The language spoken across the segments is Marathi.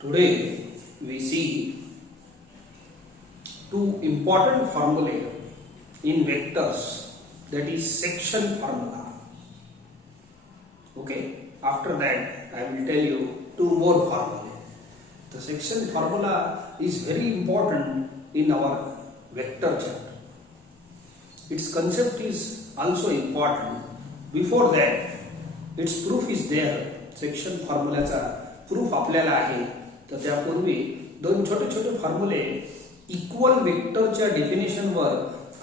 Today we see two important formulae in vectors, that is section formula. Okay, after that I will tell you two more formulae. The section formula is very important in our vector chapter. Its concept is also important. Before that, its proof is there. Section फॉर्म्युलाचा प्रूफ आपल्याला आहे. तर त्यापूर्वी दोन छोटे छोटे फॉर्म्युले इक्वल वेक्टरच्या डेफिनेशनवर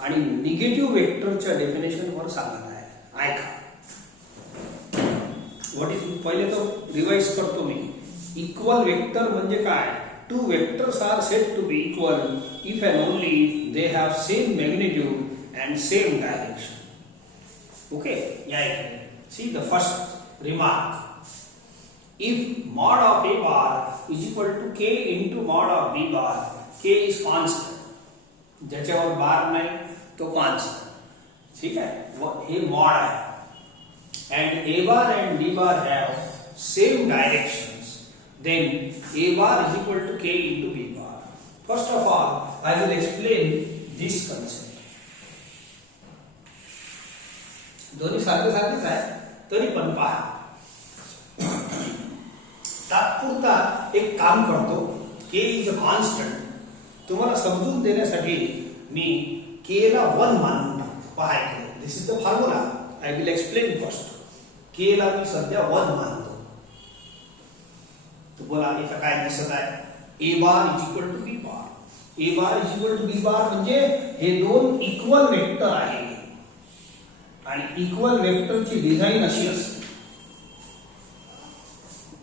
आणि निगेटिव्ह वेक्टरच्या डेफिनेशनवर सांगत आहे. ऐका. व्हॉट इज पहिले तो रिवाइज करतो मी. इक्वल वेक्टर म्हणजे काय? Two vectors are said to be equal if and only they have same magnitude and same direction. Okay, या see the first remark. If mod of A bar is equal to K into mod of B bar, K is constant. ज्याच्यावर बार नाही तो constant. ठीक आहे, हे mod आहे. And A bar and B bar have same directions. Then A bar is equal to K into B bar. First of all, I will explain this concept. दोन्ही सारखे सारखेच आहे, तरी पण पहा. तात्पुरता एक काम करतो. K is a constant. तुम्हाला समजून देण्यासाठी मी K ला 1 मानून टाकतो. पहा, this is the formula. I will explain first. K ला मी सध्या 1 मानतो. तो बोला इथं काय दिसत आहे? A bar is equal to B bar. A bar is equal to B bar म्हणजे हे दोन इक्वल वेक्टर आहे. आणि इक्वल वेक्टरची डिझाइन अशी असते,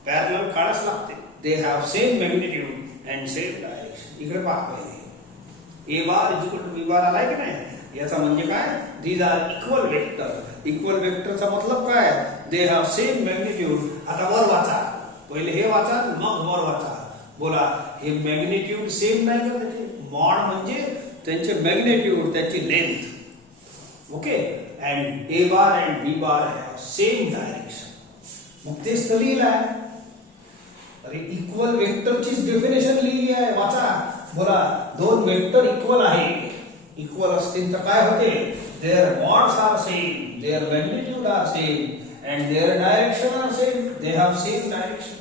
पॅरलल काढाच लागते. They have same magnitude and same direction. इकडे पहा, A bar is equal to B bar आलाय की नाही? याचा म्हणजे काय? These are equal vector. Equal वेक्टरचा मतलब काय? They have same magnitude. आता वर वाचा, पहिले हे वाचा मग वर वाचा. बोला, हे मॅग्निट्यूड सेम नाही का त्याचे? मॉड म्हणजे त्यांचे मॅग्निट्यूड, त्याची length. Okay, and A bar and B bar have same direction. मग तेच तर लिहिलं आहे. अरे इक्वल वेक्टरचीच डेफिनेशन लिहिली आहे. वाचा. बोला, दोन वेक्टर इक्वल आहे. इक्वल असतील तर काय होते? Their mods are same, their magnitude are same and their direction are same. They have same direction.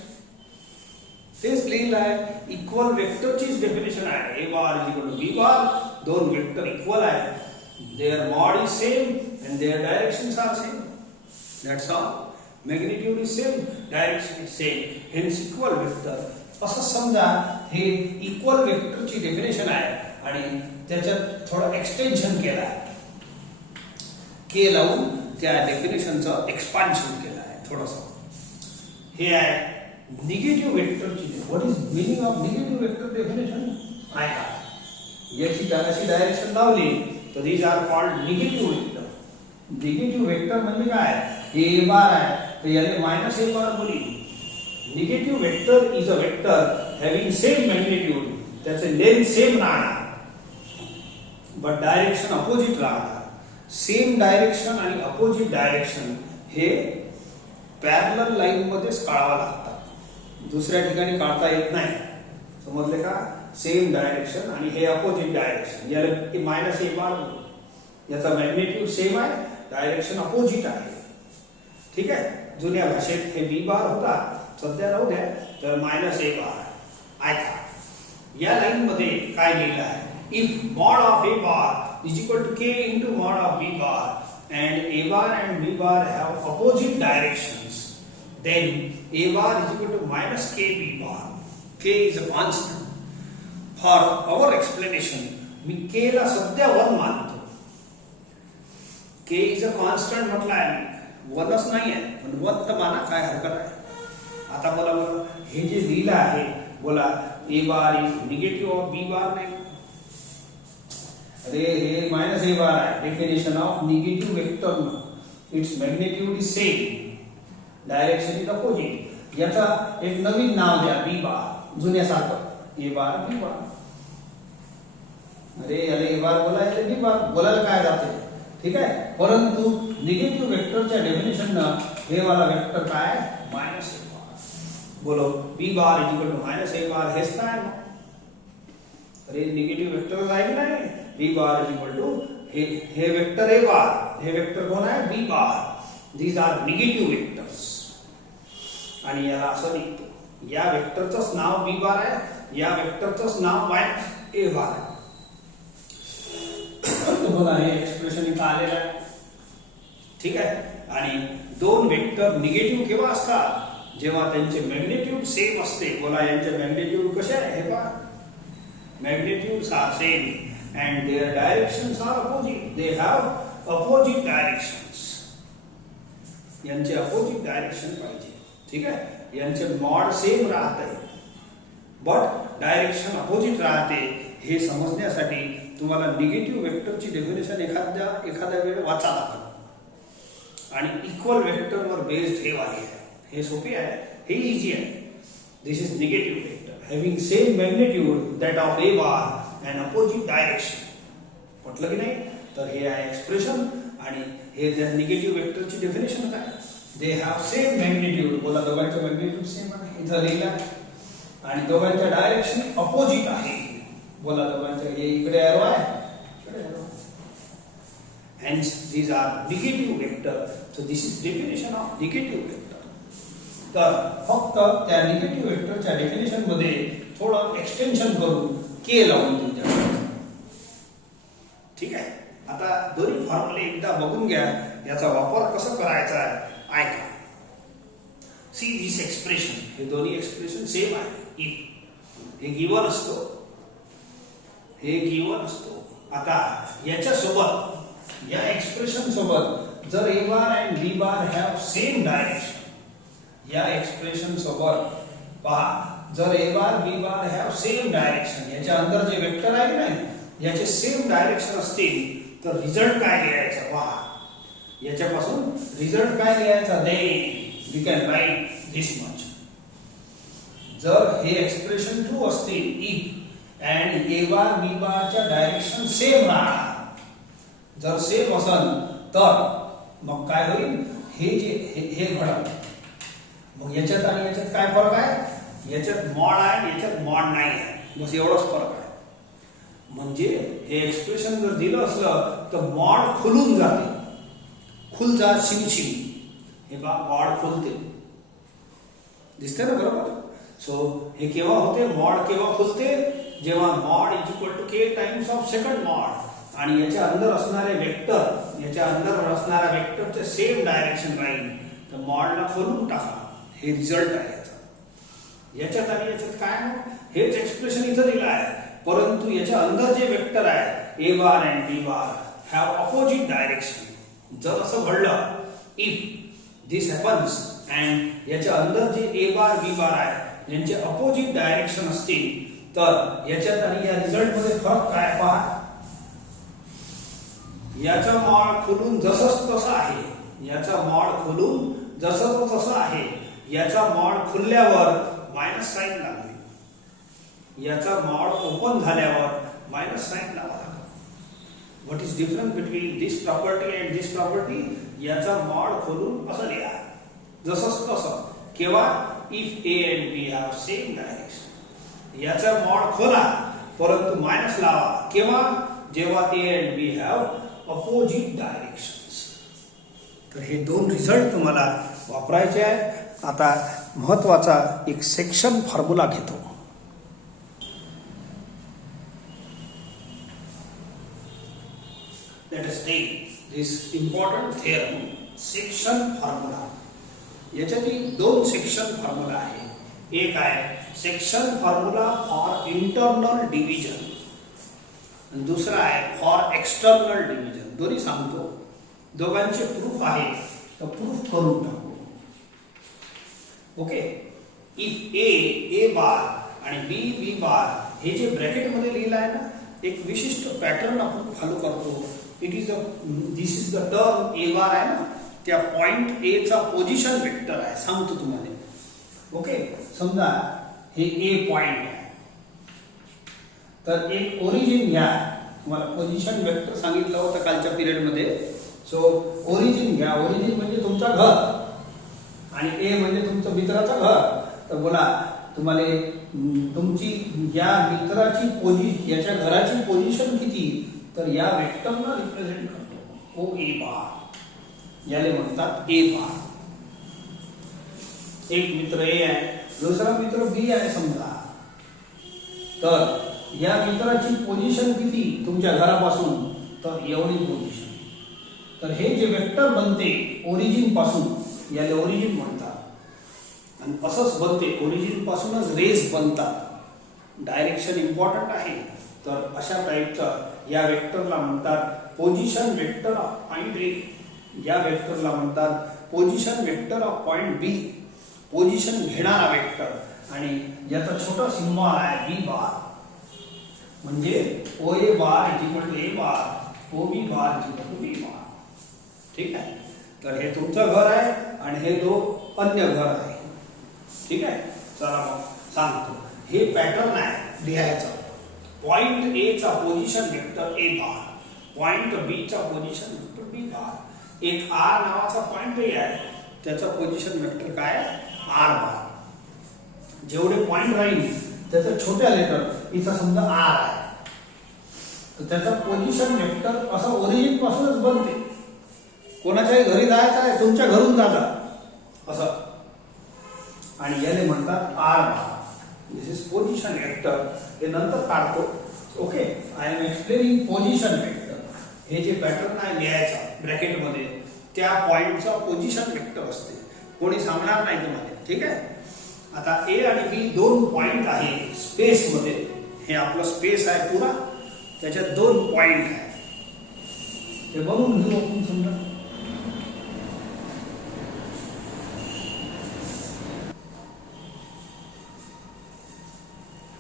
तेच लिहिलं आहे. इक्वल वेक्टरचीच डेफिनेशन आहे. A bar is equal to B bar. दोन वेक्टर इक्वल आहे. Their mod is same and their directions are same. That's all. Magnitude is same, direction is same, hence equal vector. असं समजा हे इक्वल वेक्टरची डेफिनेशन आहे आणि त्याच्यात थोडं एक्सटेन्शन केलं आहे. के लावून त्या डेफिनेशनचं एक्सपान्शन केलं आहे थोडंसं. हे आहे निगेटिव्ह वेक्टरची. What is meaning of negative vector definition? ऐका. याची त्याची डायरेक्शन लावली तर these are called negative vector. Negative vector म्हणजे काय? हे ए बार आहे तर याने मायनस ए बार बोली. Negative vector is a vector having same magnitude. त्याचे लेंथ सेम राहणार बट डायरेक्शन अपोजिट राहणार. सेम डायरेक्शन आणि अपोजिट डायरेक्शन हे पॅरलल लाईन मध्येच काढावं लागतात. दुसऱ्या ठिकाणी काढता येत नाही. समजले का? सेम डायरेक्शन आणि हे अपोजिट डायरेक्शन, याला मायनस ए बार. याचा मॅग्निट्यूड सेम आहे, डायरेक्शन अपोजिट आहे. ठीक आहे. जुन्या भाषेत हे बी बार होता, सध्या राहू द्या तर मायनस ए बार. ऐका, या लाईन मध्ये काय लिहिलं आहे? If mod of A bar is equal to K into mod of B bar and A bar and B bar have opposite directions, then A bar is equal to minus K B bar. K is a constant. For our explanation मी के ला सध्या 1 मानतो. के इज अ कॉन्स्टंट म्हटलं आहे, 1च नाही आहे, पण 1 तर माना, काय हरकत आहे. आता बोला बरं, हे जे लिहिलं आहे, बोला A bar is negative of B bar नाही. अरे हे मायनस ए बार आहे. Definition of negative vector, its magnitude is same, direction is opposite. याचा एक नवीन नाव द्या, बी बार. जुन्यासारखं ए बार बी बार. अरे याला ए बार बोलायला बी बार बोलायला काय जाते? ठीक आहे. परंतु निगेटिव्ह वेक्टरच्या डेफिनेशननं हे वाला वेक्टर काय? Minus A bar. बोलो B bar is equal to minus A bar, हेच काय मग? अरे निगेटिव्ह वेक्टर आहे की नाही? B bar is equal to हे वेक्टर ए बार, हे वेक्टर कोण आहे? B bar. These are negative vectors. आणि याला असं लिहितो, या वेक्टरचंच नाव बी बार आहे, या वेक्टरचंच नाव मायनस ए बार आहे. तुम्हाला हे एक्सप्रेशन इथं आलेलं आहे. ठीक आहे. आणि दोन वेक्टर निगेटिव्ह केव्हा असतात? जेव्हा त्यांचे मॅग्निट्यूड सेम असते. बोला यांचे मॅग्निट्यूड कसे आहे? हे पहा, magnitudes are same and their directions are opposite. They have opposite directions. यांचे अपोजिट डायरेक्शन पाहिजे. ठीक आहे. यांचे मॉड सेम राहते बट डायरेक्शन अपोजिट राहते. हे समजण्यासाठी तुम्हाला निगेटिव्ह वेक्टरची डेफिनेशन एखाद्या वेळ वाचा लागेल. आणि इक्वल वेक्टरवर बेस्ड हे वाली आहे. हे सोपे आहे, हे इजी आहे. This is negative vector having same magnitude that of A bar and opposite direction. म्हटलं की नाही? तर हे आहे एक्सप्रेशन. आणि हे जर निगेटिव्ह वेक्टरची डेफिनेशन काय? They have same magnitude. बोला दोघांचं मॅग्निट्यूड सेम आहे, इथं लिहिलं. आणि दोघांच्या डायरेक्शन अपोजिट आहे. बोला दोघांच्या, हे इकडे एरो आहे, इकडे arrow. Hence these are negative vector. So this is definition of negative vector. तर फक्त त्या निगेटिव्ह वेक्टरच्या डेफिनेशन मध्ये थोडं एक्सटेन्शन करून के लावून देऊ. ठीक आहे. आता दोन्ही फॉर्म्युले एकदा बघून घ्या, याचा वापर कसा करायचा आहे ऐका. सी दिस एक्सप्रेशन, हे दोन्ही एक्सप्रेशन सेम आहे. इफ हे गिवन असतो, हे गिवन असतो. आता याच्या सोबत, या एक्सप्रेशन सोबत जर A bar and B bar have same direction, या एक्सप्रेशन सोबत पहा, जर A bar B bar have same direction, याच्या अंदर जे वेक्टर आहे नाही याचे सेम डायरेक्शन असतील, तर रिझल्ट काय लिहायचा पहा. याच्यापासून रिझल्ट काय लिहायचा? Then we can write this much. जर हे एक्सप्रेशन ट्रू असतील, if and A bar B बारच्या डायरेक्शन सेम राहणार, जर सेम असेल तर मग काय होईल? हे जे हे घडत. मग याच्यात आणि याच्यात काय फरक आहे? याच्यात मॉड आहे, याच्यात मॉड नाही आहे. बस एवढाच फरक आहे. म्हणजे हे एक्सप्रेशन जर दिलं असलं तर मॉड खुलून जाते. खुल जा शिवशिव, हे बा मॉड खुलते. दिसते ना बरोबर? सो हे केव्हा होते? मॉड केव्हा खुलते? जेव्हा mod is equal to K times of second mod. आणि याच्या अंदर असणारे वेक्टर, याच्या अंदर असणाऱ्या वेक्टरचे सेम डायरेक्शन राहील, तर मॉडला खोलून टाका. हे रिझल्ट आहे याचा. याच्यात आणि याच्यात काय? हेच एक्सप्रेशन इथं दिलं आहे, परंतु याच्या अंदर जे वेक्टर आहे A bar and B bar have opposite direction. जर असं घडलं, इफ दिस हॅपन्स अँड याच्या अंदर जे ए बार बी बार आहे यांचे अपोजिट डायरेक्शन असतील, तर याच्यात आणि या रिझल्ट मध्ये फरक काय पहा. याचा मॉड खुलून जसंच तसं आहे, याचा मॉड खुलून जसं तसं आहे. याचा मॉड खुलल्यावर मायनस साइन लागली, याचा मॉड ओपन झाल्यावर मायनस साइन लावा लागला. What is difference between this property and this property? याचा मॉड खोलून असं लिहा, जसंच तसं. केव्हा? If A and B have same direction. याचा मॉड खोला परंतु मायनस लावा. केव्हा? जेव्हा A and B have opposite directions. तर हे दोन रिझल्ट तुम्हाला वापरायचे आहे. आता महत्वाचा एक सेक्शन फॉर्म्युला घेतो. लेट अस टेक दिस इम्पॉर्टंट थेरम, सेक्शन फॉर्म्युला. याच्यातील दोन सेक्शन फॉर्म्युला आहे. एक आहे section formula for internal division, दुसरा आहे फॉर एक्सटर्नल डिव्हिजन. दोन्ही सांगतो, दोघांचे प्रूफ आहे, तर प्रूफ करून टाकू. ओके. इफ ए बार आणि बी बार, हे जे ब्रॅकेट मध्ये लिहिलं आहे ना, एक विशिष्ट पॅटर्न आपण फॉलो करतो. दिस is the term A bar आहे ना, त्या पॉइंट ए चा पोझिशन वेक्टर आहे. सांगतो तुम्हाला. ओके. समजा हे ए पॉइंट आहे, तर एक ओरिजिन घ्या. तुम्हाला पोझिशन वेक्टर सांगितलं होतं कालच्या पिरियड मध्ये. सो ओरिजिन घ्या. ओरिजिन म्हणजे तुमचं घर आणि ए म्हणजे तुमचं मित्राचं घर. तर बोला तुम्हाला तुमची या मित्राची पोझिशन, याच्या घराची पोझिशन किती, तर या वेक्टरला रिप्रेझेंट करतो ओ ए बार, याला म्हणतात ए बार. एक मित्र ए आहे, दुसरा मित्र बी आहे समजा, तर या मित्राची पोझिशन किती तुमच्या घरापासून, तर एवढी पोझिशन. तर हे जे वेक्टर बनते ओरिजिन पासून याला ओरिजिन म्हणतात. आणि असंच बनते, ओरिजिन पासूनच रेस बनतात. डायरेक्शन इम्पॉर्टंट आहे. तर अशा टाईपचा या वेक्टरला म्हणतात position vector of point A, या वेक्टरला म्हणतात position vector of point B, position घेणारा वेक्टर. आणि याचा छोटा सिम्बॉल आहे बी बार, म्हणजे O A bar is equal to A bar, O B bar is equal to B bar. ठीक आहे. तर हे तुमचं घर आहे आणि हे दो अन्य घर आहे. ठीक आहे. चला मग सांगतो. हे पॅटर्न आहे लिहायचं. पॉइंट ए चा position vector A bar, point B चा पोझिशन वेक्टर बी बार. एक आर नावाचा पॉइंट ए आहे, त्याचा पोझिशन वेक्टर काय आहे आर बार. जेवढे पॉइंट राहील त्याचा छोट्या लेटर इथं समजा आर आहे, तर त्याचा पोझिशन वेक्टर असं ओरिजिन पासूनच बनते. कोणाच्याही घरी जायचं आहे, तुमच्या घरून जाता असं, आणि याने म्हणतात R bar. This is position vector. हे नंतर काढतो. Okay, I am explaining position vector. हे जे पॅटर्न आहे लिहायचा ब्रॅकेटमध्ये, त्या पॉइंटचा पोझिशन वेक्टर असते. कोणी सांगणार नाही तुम्हाला. ठीक आहे. आता ए आणि बी दोन पॉइंट आहे स्पेस मध्ये. हे आपलं स्पेस आहे पुरा, त्याच्यात दोन पॉइंट आहे. ते बनवून घेऊ आपण समजा.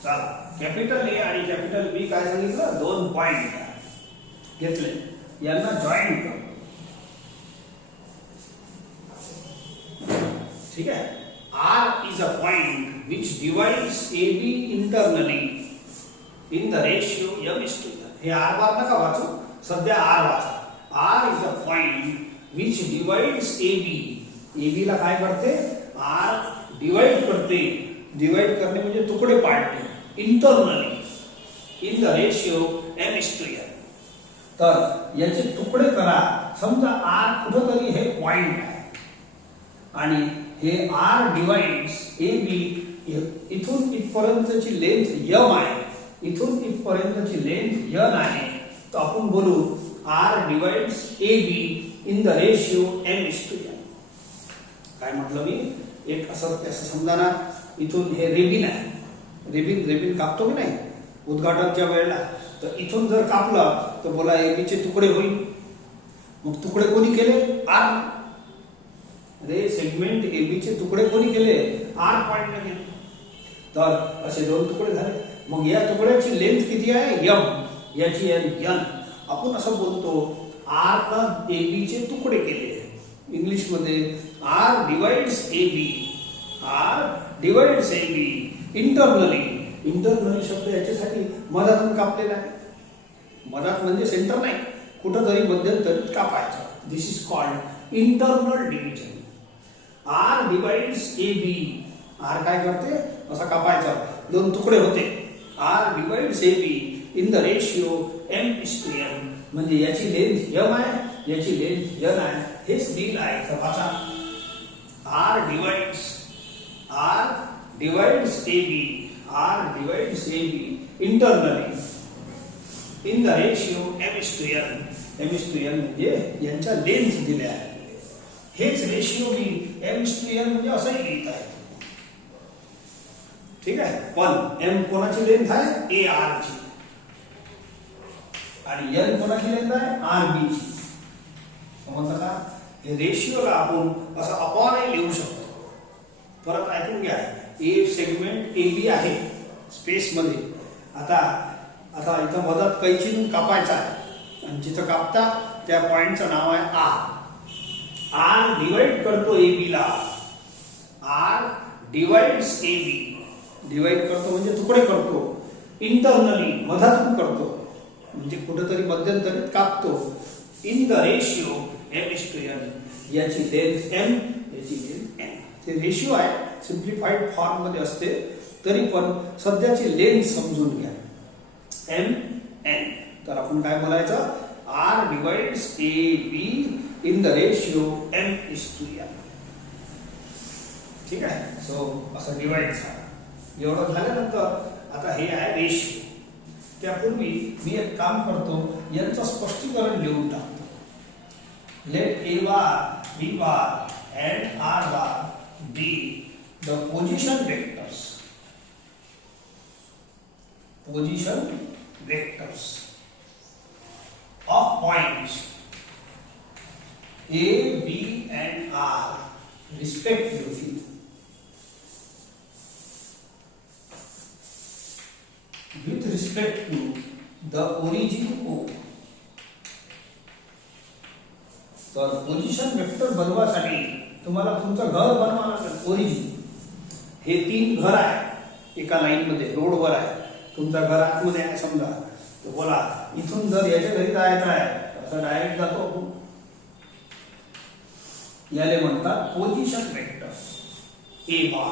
चला, कॅपिटल ए आणि कॅपिटल बी काय सांगितलं, दोन पॉइंट घेतले, यांना जॉईन कर. ठीक आहे. R is a point which divides AB internally in the ratio m is to n. हे R बार नका वाचू, सध्या R वाचा. R is a point which divides AB. AB ला काय करते, R डिवाइड करते. डिवाइड करणे म्हणजे तुकडे पाडणे. Internally in the ratio m is to n. तर याचे तुकडे करा. समजा R कुठेतरी हे पॉइंट आहे आणि हे आर डिवाइड्स ए बी. इथून इथपर्यंतची लेंथ यम आहे, इथून इथपर्यंतची लेंथ यन आहे. तर आपण बोलू R divides A be in the ratio M is to N. काय म्हटलं मी, एक असं समजा ना, इथून हे रेबिन आहे. रेबिन कापतो की नाही उद्घाटनच्या वेळेला, तर इथून जर कापलं तर बोला ए बी चे तुकडे होईल. मग तुकडे कोणी केले, आर. रे सेगमेंट ए बी चे तुकडे कोणी केले, आर पॉइंट ने केले. तर असे दोन तुकडे झाले. मग या तुकड्याची लेंथ किती आहे, यम, याची एन. आपण असं बोलतो आर ना ए बी चे तुकडे केले. इंग्लिश मध्ये आर डिवाइड्स ए बी, आर डिवाइड्स ए बी इंटरनली. इंटरनली शब्द याच्यासाठी मधातून कापलेला आहे. मधात म्हणजे सेंटर नाही, कुठंतरी मध्यंतरीत कापायचं. This is called internal division. R divides A B. R काय करते, असा कापायचा, दोन तुकडे होते. R divides A be in the ratio M is to N. म्हणजे याची लेंथ यम आहे, याची लेंथ एन आहे. हेच दिल आहे. तर वाचा, R divides A B, R divides A B internally in the ratio M is to N. M is to N म्हणजे यांच्या लेंथ दिल्या आहे. हेच रेशिओ मी एम इज टू एन म्हणजे असंही लिहित आहे. ठीक आहे. पण एम कोणाची लेंथ आहे, ए आर ची, आणि एन कोणाची लेंथ आहे, आर बी ची. समजलं का. हे रेशिओला आपण असं अपॉन लिहू शकतो. परत ऐकून घ्या. ए सेगमेंट ए बी आहे स्पेस मध्ये. आता इथं मदत कैचीतून कापायचा आहे आणि जिथं कापता त्या पॉइंटचं नाव आहे आर. आर डिवाइड करतो ए बी ला. आर डिवाइड्स ए बी. डिवाइड करतो म्हणजे तुकडे करतो. इंटरनली मधातून करतो, म्हणजे कुठेतरी मध्यंतरीत कापतो. In the ratio M is to N. याची लेंथ एम, याची लेंथ एन. ते रेशिओ आहे. सिम्प्लिफाईड फॉर्म मध्ये असते, तरी पण सध्याची लेंथ समजून घ्या. एम एन, तर आपण काय बोलायचं, R divides A be in the ratio m:n. ठीक आहे. सो असं डिवाइड झालं. एवढं झाल्यानंतर आता हे आहे रेशिओ. त्यापूर्वी मी एक काम करतो, यांचं स्पष्टीकरण लिहून टाकतो. Let A bar, B bar and r bar be the position vectors of points a, b and r respectively with respect to the origin O. तर पोझिशन वेक्टर बनवासाठी तुम्हाला तुमचं घर बनवावं लागेल. ओरिजिन हे 3 घर आहे एका लाईन मध्ये, रोडवर आहे. तुमचं घर आतमध्ये आहे समजा, तर बोला इथून जर याच्या घरी जायचं आहे तर डायरेक्ट जातो. याले म्हणतात पोझिशन वेक्टर. ए बार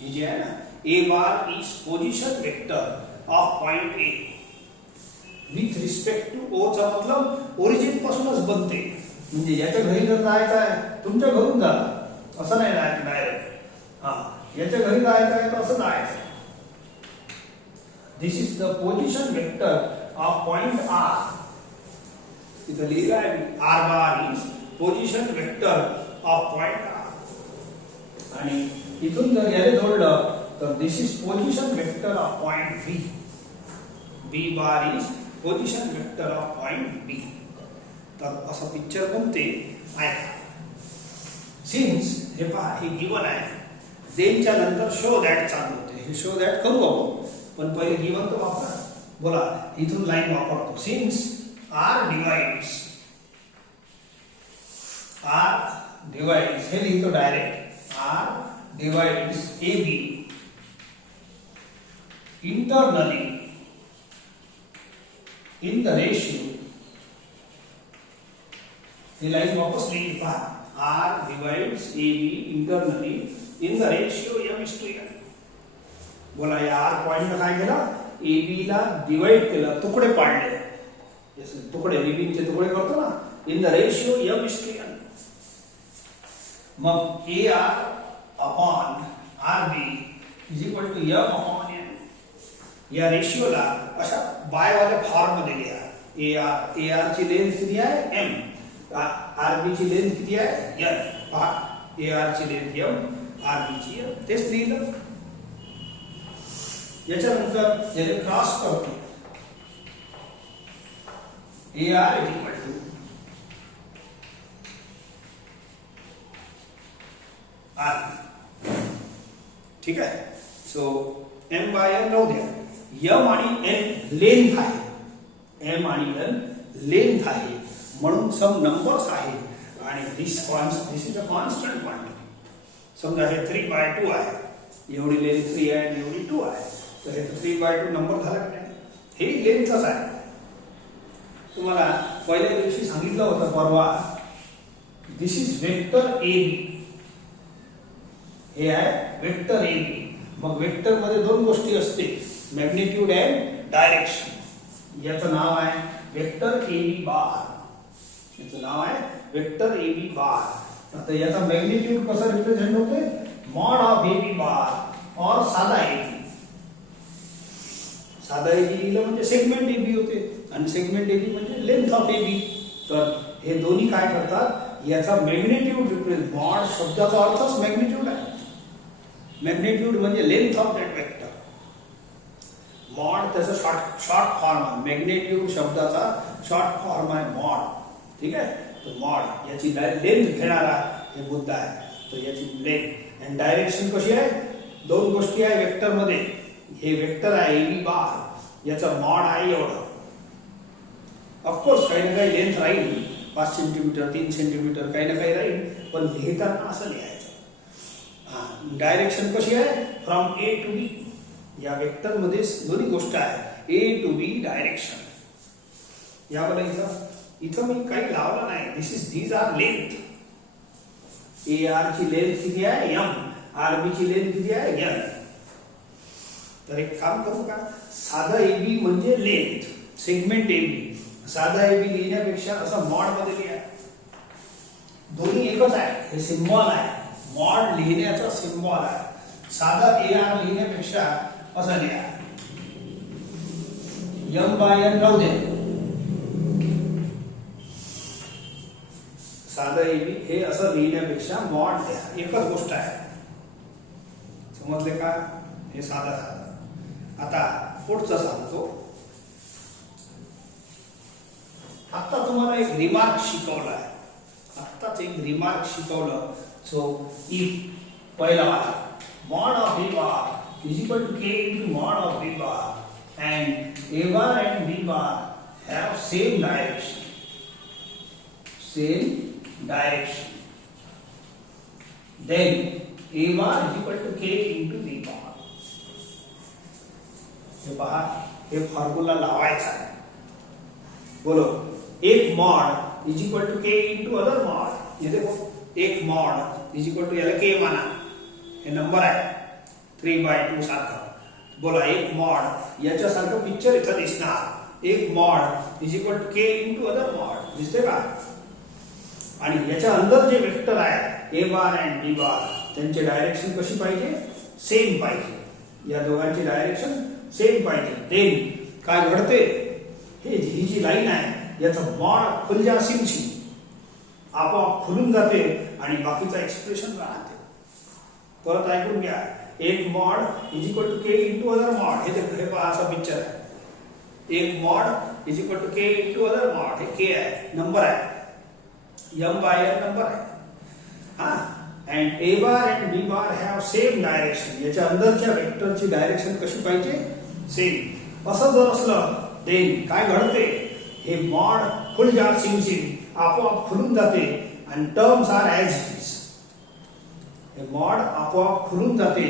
हे जे आहे ना, A bar is position vector of point A with respect to O. चा मतलब ओरिजिन पासूनच बनते. म्हणजे याच्या घरी जर जायचं आहे, तुमच्या घरून जाणार, असं नाही जायचं डायरेक्ट. याच्या घरी जायचं आहे तर असं जायचं. This is the position vector of point R. इथं लिहिलं आहे R bar is position vector of point R. आणि इथून जर याला जोडलं तर this is position vector of point B. B bar is position vector of point B. तर असा पिक्चर बनते. ऐका, सिन्स हे पहा हे गिवन आहे, देनच्या नंतर शो दॅट चालू होते. हे शो दॅट करू आपण, पण पहिले गिवन तर वापरा. बोला इथून लाईन वापरतो. सिन्स आर डिवाइड्स हे लिहितो direct. R divides A B internally in the ratio. ही लाइन वापस लिखी पहा. R divides AB internally in the ratio m:n. बोला या R पॉइंट काय केला, AB ला डिवाइड केला, तुकडे पाडले. जसे तुकडे रिबिनचे तुकडे करतो ना, इन द रेशियो m:n. मग AR upon RB is equal to m upon n. या रेशियोला अशा बाय वाल्या फॉर्म मध्ये लिहा. AR ची लेंथ किती आहे m, आरबी ची लेंथ किती आहे n. पहा AR ची लेंथ m, RB ची m. तेच लिहिलं. याच्यानंतर याने क्रॉस करतो. AR is equal to RB. ठीक आहे. सो m बाय n राहू द्या. m आणि n लेंथ आहे. m आणि n लेंथ आहे, म्हणून सम नंबर्स आहे. आणि दिस इज अ कॉन्स्टंट क्वांटिटी. समजा हे 3/2 आहे, एवढी लेंथ 3 आहे आणि एवढी 2 आहे, तर हे 3/2 नंबर झाला की नाही. हे लेंथच आहे. तुम्हाला पहिल्या दिवशी सांगितलं होतं परवा, दिस इज वेक्टर ए बी. हे आहे वेक्टर ए बी. मग वेक्टर मध्ये 2 गोष्टी असते, मॅग्निट्यूड अँड डायरेक्शन. याचं नाव आहे वेक्टर ए बी बार. याचं नाव आहे वेक्टर ए बी बार. आता याचा मॅग्निट्यूड कसं रिप्रेझेंट होते, मॉड ऑफ ए बी बार और साधा ए बी. साधा ए बी लिहिलं म्हणजे सेगमेंट ए बी होते, आणि सेगमेंट ए बी म्हणजे लेंथ ऑफ ए बी. तर हे दोन्ही काय करतात, याचा मॅग्निट्यूड रिप्रेझेंट. मॉड शब्दाचा अर्थच मॅग्निट्यूड आहे. मॅग्निट्यूड म्हणजे length of that vector. Mod त्याचा शॉर्ट फॉर्म आहे. मॅग्निट्यूड शब्दाचा शॉर्ट फॉर्म आहे मॉड. ठीक आहे. तर मॉड याची लेंथ घेणारा हे मुद्दा आहे. तर याची लेंथ आणि डायरेक्शन कशी आहे, 2 गोष्टी आहे वेक्टर मध्ये. हे वेक्टर आहे ए बी बार, याचा मॉड आहे एवढं. ऑफकोर्स काही ना काही लेंथ राहील, 5 सेंटीमीटर 3 सेंटीमीटर काही ना काही राहील, पण लिहिताना असं लिहायचं. डायरेक्शन कशी आहे, फ्रॉम ए टू बी. या वेक्टर मध्ये दोन्ही गोष्ट आहे, ए टू बी डायरेक्शन. यावर इथं मी काही लावलं नाही. These are length. A R ची लेंथ किती आहे m, आरबी ची लेंथ किती आहे n. तर एक काम करू का, साधा एबी म्हणजे लेंथ, सेगमेंट एबी. साधा एबी लिहिण्यापेक्षा असं मॉड मध्ये लिहा. दोन्ही एकच आहे, हे सिम्बॉल आहे. मॉड लिहिण्याचा सिम्बॉल आहे. साधा AR लिहिण्यापेक्षा असं लिहा, m/n राहू दे. साधा एबी हे असं लिहिण्यापेक्षा मॉड द्या, एकच गोष्ट आहे. समजले का? हे साधा साधा. आता पुढचं सांगतो. आता तुम्हाला एक रिमार्क शिकवला आहे, आत्ताच एक रिमार्क शिकवलं. सो इफ पहिला वाला mod of b bar is equal to k into mod of b bar and a bar and b bar have same direction, then a bar is equal to k into b bar. हे पहा, हे फॉर्म्युला लावायचा आहे. बोलो, एक mod is equal to K into other mod. ये देखो, एक मॉड इज इक्वल टू, याला के माना, हे नंबर आहे 3/2 सारखं. बोला, एक मॉड याच्यासारखं पिक्चर इथं दिसणार. एक mod is equal to K into other mod. दिसते का? आणि याच्या अंदर जे वेक्टर आहे ए बार अँड बी बार, त्यांची डायरेक्शन कशी पाहिजे? सेम पाहिजे. या दोघांची डायरेक्शन सेम पाहिजे. देन काय घडते, ही जी लाईन आहे याचं मॉड खुलजा सिमची आपोआप खुलून जाते आणि बाकीचा एक्सप्रेशन राहते. परत ऐकून घ्या, एक mod is equal to K into other mod. हे पहा, असा पिक्चर आहे. एक mod is equal to K into other mod. हे के आहे, नंबर आहे, m/n नंबर आहे. हा, and A bar and B bar have same direction. याच्या अंदरच्या वेक्टरची डायरेक्शन कशी पाहिजे? सेम. असं जर असलं, देन काय घडते, हे मॉड फुल जार सिम आपोआप खुलून जाते आणि terms are as it is. हे मॉड आपोआप खुलून जाते.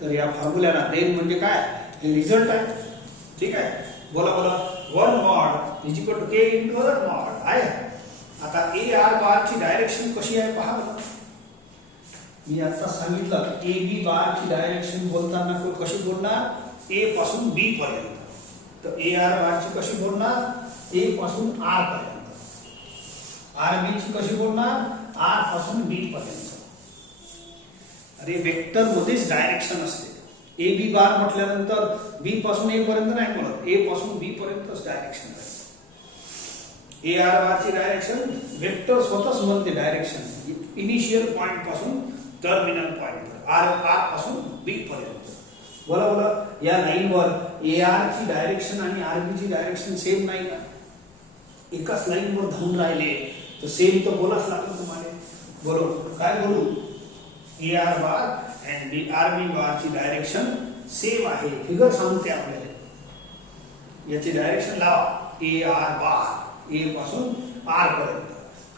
तर या फॉर्म्युल्याला देन म्हणजे काय? हे रिझल्ट आहे. ठीक आहे, बोला बोला. One mod is equal to K into other mod आहे. आता ए आर बार ची डायरेक्शन कशी आहे पहा बघा. मी आता सांगितलं, ए बी बार ची डायरेक्शन बोलताना कशी बोलणार? ए पासून बी पर्यंत. तर ए आर बार ची कशी बोलणार? ए पासून आर पर्यंत. आर बी ची कशी बोलणार? आर पासून बी पर्यंत. अरे वेक्टर मध्येच डायरेक्शन असते. ए बी बार म्हटल्यानंतर बी पासून ए पर्यंत नाही बोलत, ए पासून बी पर्यंतच डायरेक्शन आहे. ए आर बार ची डायरेक्शन वेक्टर स्वतःच म्हणते डायरेक्शन, इनिशियल पॉइंट पासून टर्मिनल पॉइंट आर पासून बी पर्यंत. बोला बोला, या लाईनवर ए आर ची डायरेक्शन आणि आर बी ची डायरेक्शन सेम नाही का? एकाच लाईनवर धावून राहिले तर सेम तर बोलाच लागलं तुम्हाला. बोलो, काय बोलू? A R bar and B R B bar ची डायरेक्शन सेम आहे. फिगर सांगते आपल्याला. याची डायरेक्शन लावा. ए आर बार ए पासून आर पर्यंत,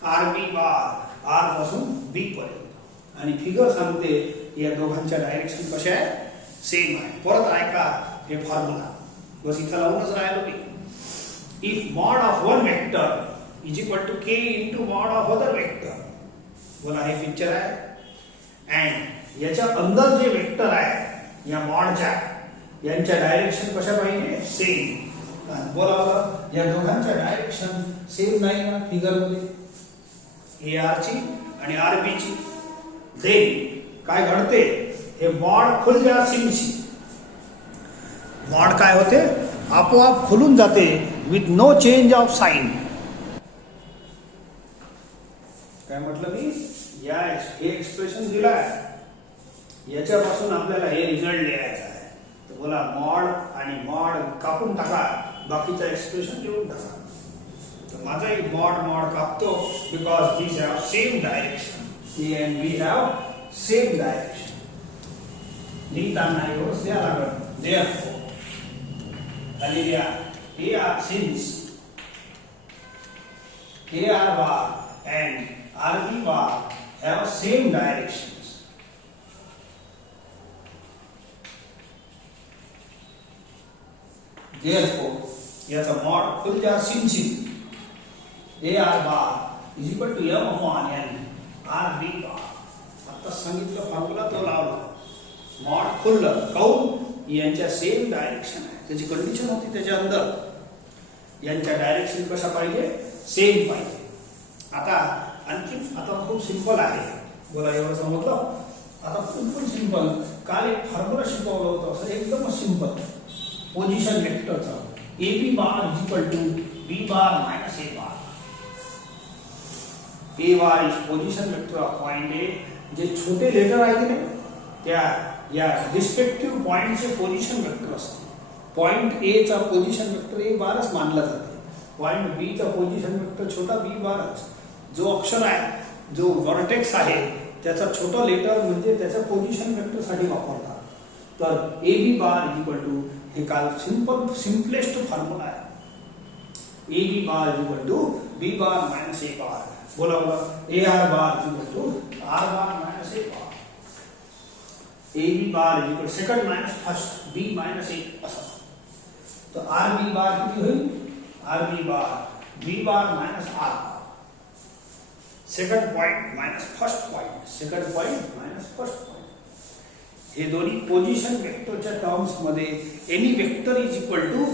आर बी बार आर पासून बी पर्यंत. आणि फिगर सांगते या दोघांच्या डायरेक्शन कशा आहे? सेम आहे. परत ऐका हे फॉर्म्युला, बस इथं लावूनच राहिलो मी. If mod of one vector is equal to K into mod of other vector. बोला, हे पिक्चर आहे. अँड याच्या अंदर जे वेक्टर आहे या मॉडच्या, यांच्या डायरेक्शन कशा पाहिजे? सेम. बोला बोला, या दोघांच्या डायरेक्शन सेम नाही ना फिगर मध्ये, ए आर ची आणि आर बी ची. देन काय घडते, हे मॉड खुल जा सिमची. मॉड काय होते? आपोआप खुलून जाते with no change of sign. काय म्हटलं मी? या हे एक्सप्रेशन दिलं आहे, याच्यापासून आपल्याला हे रिझल्ट लिहायचा आहे. तर बोला, मॉड आणि मॉड कापून टाका, बाकीचा एक्सप्रेशन लिहून टाका. तर माझाही मॉड मॉड कापतो, because these have same direction. A and B have same direction. लिहिताना एवढंच द्या लागत. Therefore, Hallelujah, since AR bar and RB bar have same directions, therefore, याचा मॉड खुल जा SIM AR bar is equal to M upon N RB bar. आता सांगितलं फॉर्म्युला तो लावला. खुल्लं काऊन यांच्या सेम डायरेक्शन आहे. त्याची कंडिशन होती त्याच्या अंदर यांच्या डायरेक्शन कशा पाहिजे सेम पाहिजे. आता आणखी आता खूप सिंपल आहे. बोला एवढं समजलं. आता खूप सिंपल. काल एक फॉर्म्युला शिकवलं होतं असं एकदमच सिंपल पोझिशन वेक्टरचा. A B bar is equal to B bar minus A bar. A bar is position vector of point A. जे छोटे लेटर आहे की नाही त्या या रिस्पेक्टिव्ह पॉइंटचे पोझिशन वेक्टर असते. पॉइंट ए चा पोझिशन वेक्टर ए बारच मानला जाते. पॉइंट बी चा पोझिशन वेक्टर छोटा बी बारच. जो अक्षर आहे जो व्हर्टेक्स आहे त्याचा छोटा लेटर म्हणजे त्याच्या पोझिशन वेक्टर साठी वापरतात. तर A B bar is equal to हे काल सिंपलेस्ट फॉर्म्युला आहे. A B bar is equal to B bar minus A bar. बोला बोला. A R bar is equal to R bar minus A bar. A B bar is equal second minus first B minus A असा. तो आर बी बार किती होईल. R B bar B bar minus R bar. Second point minus first point. Second point minus first point. हे दोन्ही पोझिशन वेक्टरच्या टर्म्स मध्ये any vector is equal to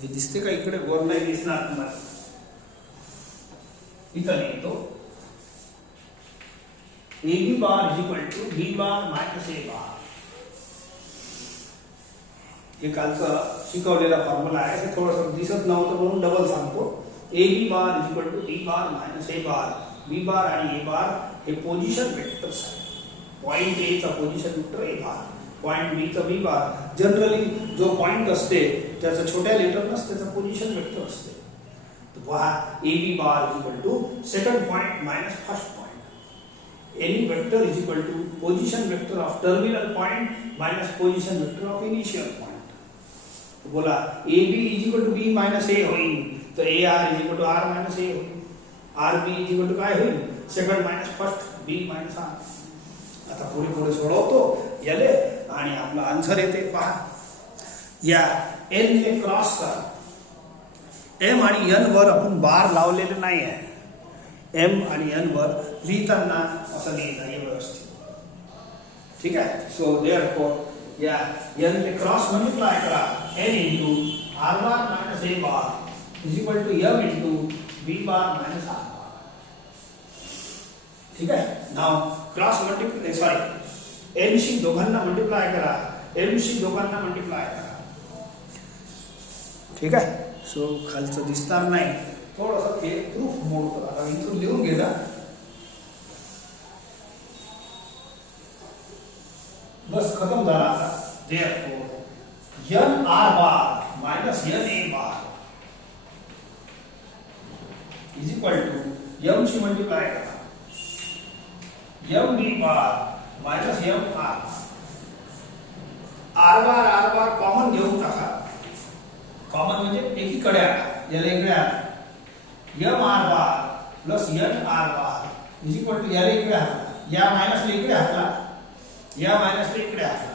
हे दिसते का इकडे वर नाही दिसणार तुम्हाला. इथं लिहितो A B bar is equal to B bar minus A bar. हे कालचं शिकवलेला फॉर्म्युला आहे. हे थोडंसं दिसत नव्हतं म्हणून डबल सांगतो. A B bar is equal to B bar minus A bar. B bar आणि ए बार हे पोझिशन वेक्टर्स आहेत. पॉइंट ए चा position vector A bar. Point B चा बी बार. जनरली जो पॉइंट असते त्याचा छोट्या लेटर नसते त्याचा पोझिशन वेक्टर असते. तो वहा A B bar is equal to second point minus first point. Any vector is equal to position vector of terminal point minus position vector of initial point. बोला A B is equal to B minus A होईल. तो A R is equal to R minus A होईल. R B is equal to काय होईल second minus first B minus R. आता पुढे पुढे सोडवतो याले आणि आपला आन्सर येते पहा. या एन ने क्रॉस करा. एम आणि एन वर आपण बार लावलेले नाही आहे. एम आणि एन वर लिहिताना असं लिहिता येईल व्यवस्थित. ठीक आहे. सो देअरफॉर या एन ने क्रॉस मल्टिप्लाय करा. N into R bar minus A bar is equal to M into B bar minus R bar. ठीक आहे. नाव क्रॉस मल्टिप्लाय सॉरी एन शी दोघांना मल्टिप्लाय करा. एम शी दोघांना मल्टिप्लाय करा. ठीक आहे. सो खालचं दिसणार नाही. थोडंसं ते प्रूफ मोड करा. इथून लिहून घ्या. बस खतम झाला आता. Therefore N R bar minus N A bar is equal to M शी मल्टिप्लाय करा. M B bar minus M R bar common घेऊन टाका. कॉमन म्हणजे एकीकडे आला. याला इकडे आला. M R bar plus N R bar is equal to याला इकडे हातला. या मायनसला इकडे हातला. या मायनसला इकडे हातला.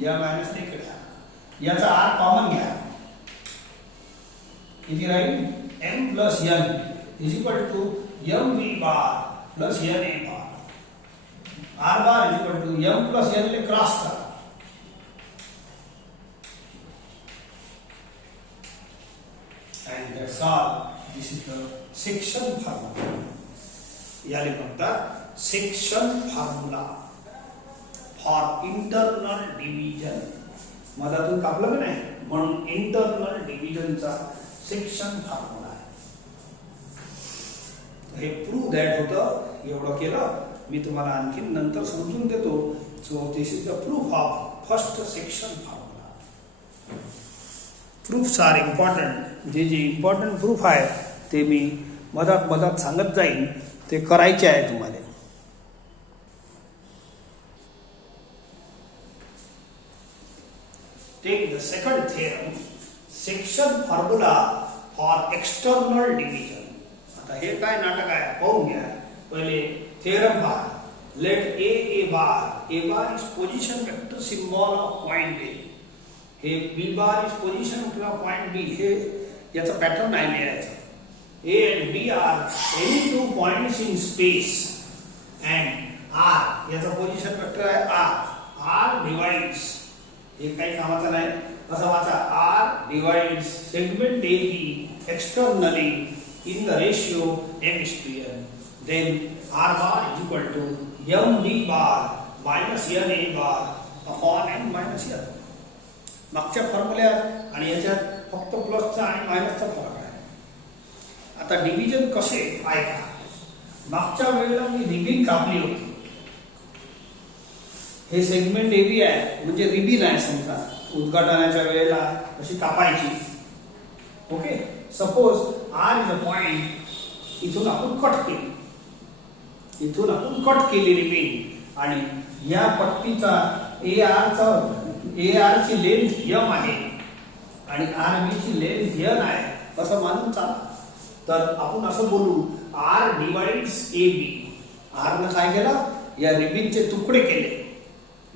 या मायनसला इकडे हातला. याचा आर कॉमन घ्या. किती राहील M plus N is equal to M B bar plus N A bar. R bar is equal to M plus N ले क्रॉस करा. And that's all. This is the section formula. याले म्हणतात section formula for internal division. मधातून कापलं की नाही म्हणून इंटरनल डिव्हिजनचा सेक्शन फॉर्म्युला आहे. हे प्रूव्ह दॅट होतं. एवढं केलं मी तुम्हाला आणखी नंतर समजून देतो. So this is the proof of first section formula. Proofs are important. जे इम्पॉर्टंट प्रूफ आहे ते मी मधात सांगत जाईन. ते करायचे आहे तुम्हाला. Take the second theorem section formula for external division. आता हे काय नाटक आहे पाहून घ्या. पहिले थेरम पहा. Let A bar is position vector symbol of point A. हे B bar is position vector of point B. हे याचा पॅटर्न आहे लिहायचा. A and B are any two points in space and R याचा पोझिशन वेक्टर आहे R डिवाइड्स हे काही कामाचं नाही असं वाचा R divides segment AB externally in the ratio M/N then R bar is equal to MB bar minus NA bar upon M minus N मागच्या फॉर्म्युल्यात आणि याच्यात फक्त प्लसचा आणि मायनसचा फरक आहे. आता डिव्हिजन कसे ऐका. मागच्या वेळेला मी रिबीन कापली होती. हे सेगमेंट एबी आहे म्हणजे रिबीन आहे समजा उद्घाटनाच्या वेळेला अशी कापायची. Okay suppose R is a point इथून आपण कट केली रिबीन आणि या पट्टीचा ए आर ची लेंथ m आहे आणि आर बी ची लेंथ n आहे असं मानून चाला. तर आपण असं बोलू आर डिवाइड्स ए बी. आर ने काय केलं या रिबीनचे तुकडे केले.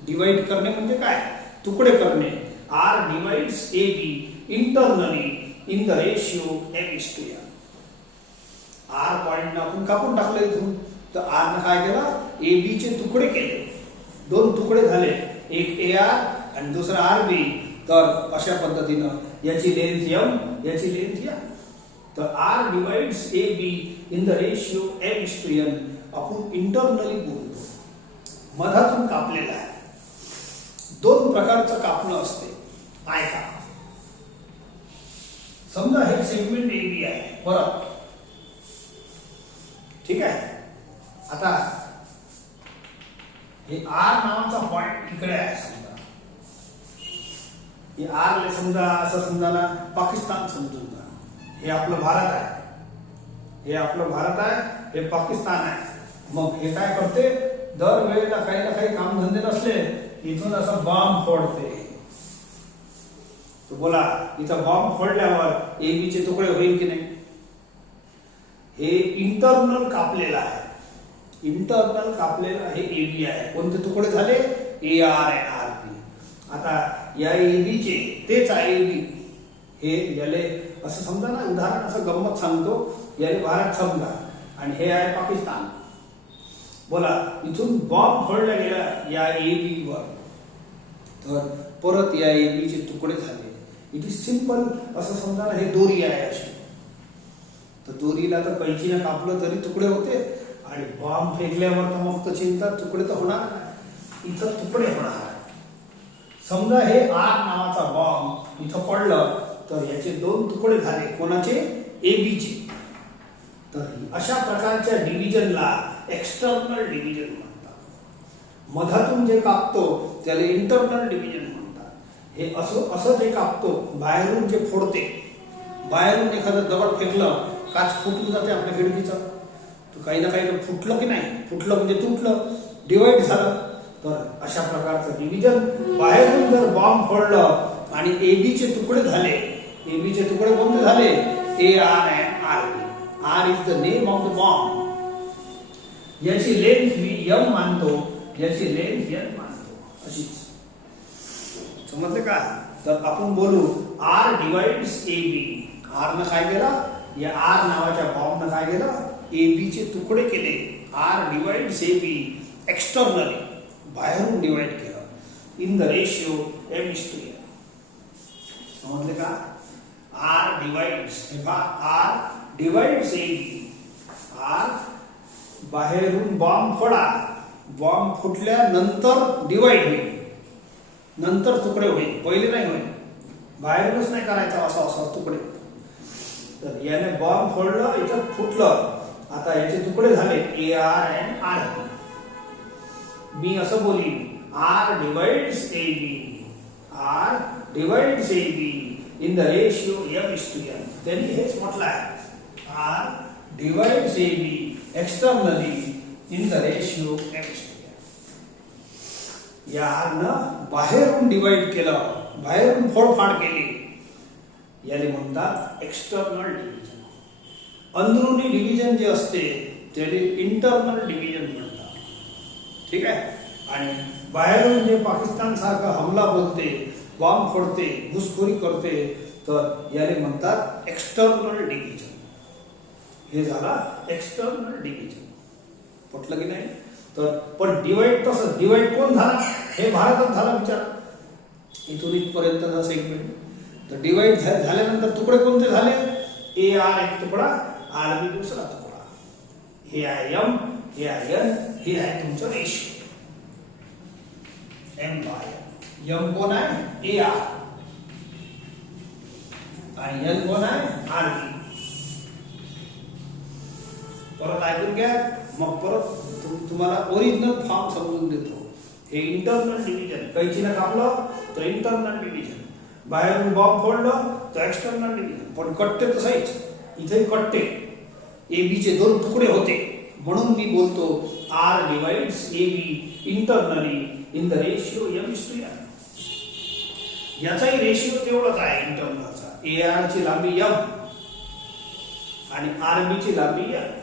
डिवाइड करणे म्हणजे काय तुकडे करणे. R divides A B internally in the ratio M/N. R point आपण कापून टाकलं इथून तर आर ने काय केलं ए बी चे तुकडे केले. दोन तुकडे झाले एक ए आर आणि दुसरा आर बी. तर अशा पद्धतीनं याची लेंथ m याची लेंथ n. तर R divides A be in the ratio M/N आपण इंटरनली बोलतो. मधातून कापलेला आहे. दोन प्रकारचं कापणं असते ऐका. समजा हे सेगमेंट ए बी आहे परत ठीक आहे. आता हे आर नावाचा पॉइंट इकडे आहे समजा. हे आर ले समजा असं समजा ना पाकिस्तान समजून जा. हे आपलं भारत आहे. हे पाकिस्तान आहे. मग हे काय करते दर वेळेला काही ना काही कामधंदे नसले इथून असं बॉम्ब फोडते. तो बोला इथं बॉम्ब फोडल्यावर ए बी चे तुकडे होईल की नाही. हे इंटरनल कापलेला आहे. इंटरनल कापलेला हे ए बी आहे. कोणते तुकडे झाले ए आर आणि आर बी. आता या ए बी चे तेच आहे ए बी. हे याले असं समजा ना उदाहरण असं गंमत सांगतो. याले भारत समजा आणि हे आहे पाकिस्तान. बोला इथून बॉम्ब फोडला गेला या ए बी वर तर परत या ए बी चे तुकडे झाले. It is simple. असं समजा ना हे दोरी आहे अशी. तर दोरीला तर कैचीने कापलं तरी तुकडे होते आणि बॉम्ब फेकल्यावर तर मग तर चिंता तुकडे तर होणार नाही. इथं तुकडे होणार. समजा हे आर नावाचा बॉम्ब इथं पडलं तर याचे दोन तुकडे झाले. कोणाचे ए बी चे. तर अशा प्रकारच्या डिव्हिजनला एक्सटर्नल डिव्हिजन म्हणतात. मधातून जे कापतो त्याला इंटरनल डिव्हिजन म्हणतात. हे असं जे कापतो बाहेरून जे फोडते. बाहेरून एखादं दगड फेकलं काच फुटून जाते आपल्या खिडकीचं. तर काही ना काही फुटलं की नाही. फुटलं म्हणजे तुटलं डिवाइड झालं. तर अशा प्रकारचं डिव्हिजन बाहेरून जर बॉम्ब फोडलं आणि ए बी चे तुकडे झाले. ए बी चे तुकडे कोणते झाले A R and R B. R is the name of the bomb. याची लेंथ मी m मानतो याची लेंथ n मानतो. अशीच समजले का. तर आपण बोलू आर डिवाइड्स ए बी. आर न काय केला या आर नावाच्या बॉम्ब न काय केलं ए बी चे तुकडे केले. आर डिवाइड्स ए बी एक्सटर्नली बाहेरून डिवाइड केलं इन द रेशियो M/N. समजले का. आर डिवाइड्स आर डिवाइड्स ए बी. आर बाहेरून बॉम्ब फोडा. बॉम्ब फुटल्यानंतर डिवाइड होईल. नंतर तुकडे होईल पहिले नाही होईल. बाहेरूनच नाही करायचा असा तुकडे. तर याने बॉम्ब फोडलं इथं फुटलं. आता याचे तुकडे झाले A R and R B. मी असं बोलीन R divides A B. R divides A be in the ratio M/N. त्यांनी हेच म्हटलं आहे R divides A B externally in the ratio M/N. या आर न बाहेरून डिवाइड केलं बाहेरून फोडफाड केली याला म्हणतात एक्सटर्नल डिव्हिजन. अंदरुनी डिव्हिजन जे असते त्याला इंटरनल डिव्हिजन म्हणतात. ठीक आहे. आणि बाहेरून जे पाकिस्तान सारखा हमला बोलते बॉम्ब फोडते घुसखोरी करते तर याला म्हणतात एक्सटर्नल डिव्हिजन. हे झाला एक्सटर्नल डिव्हिजन. पटलं की नाही? तर पण डिवाइड तसं डिवाइड कोण झाला? हे भारतच झाला. विचार, इथून इथपर्यंतचा सेगमेंट. तर डिवाइड झाल्यानंतर तुकडे कोणते झाले? ए आर एक तुकडा, आर बी दुसरा तुकडा. हे आहे एम, हे आहे एन, हे आहे तुमचं ratio M by N. M कोण आहे? ए आर, आणि एन कोण आहे? R B. परत ऐकून घ्या, मग परत तुम्हाला ओरिजिनल फॉर्म समजून देतो. हे इंटरनल डिव्हिजन, कैचीनं कापलं तर इंटरनल डिव्हिजन, बाहेरून बॉम्ब फोडलं तर एक्सटर्नल डिव्हिजन. पण कट्टे तसाच, इथे कट्टे ए बी चे दोन तुकडे होते, म्हणून मी बोलतो R divides A B internally in the ratio M is to N. याचाही रेशियो तेवढाच आहे इंटरनलचा. ए आर ची लांबी एम आणि आर बी ची लांबी एन.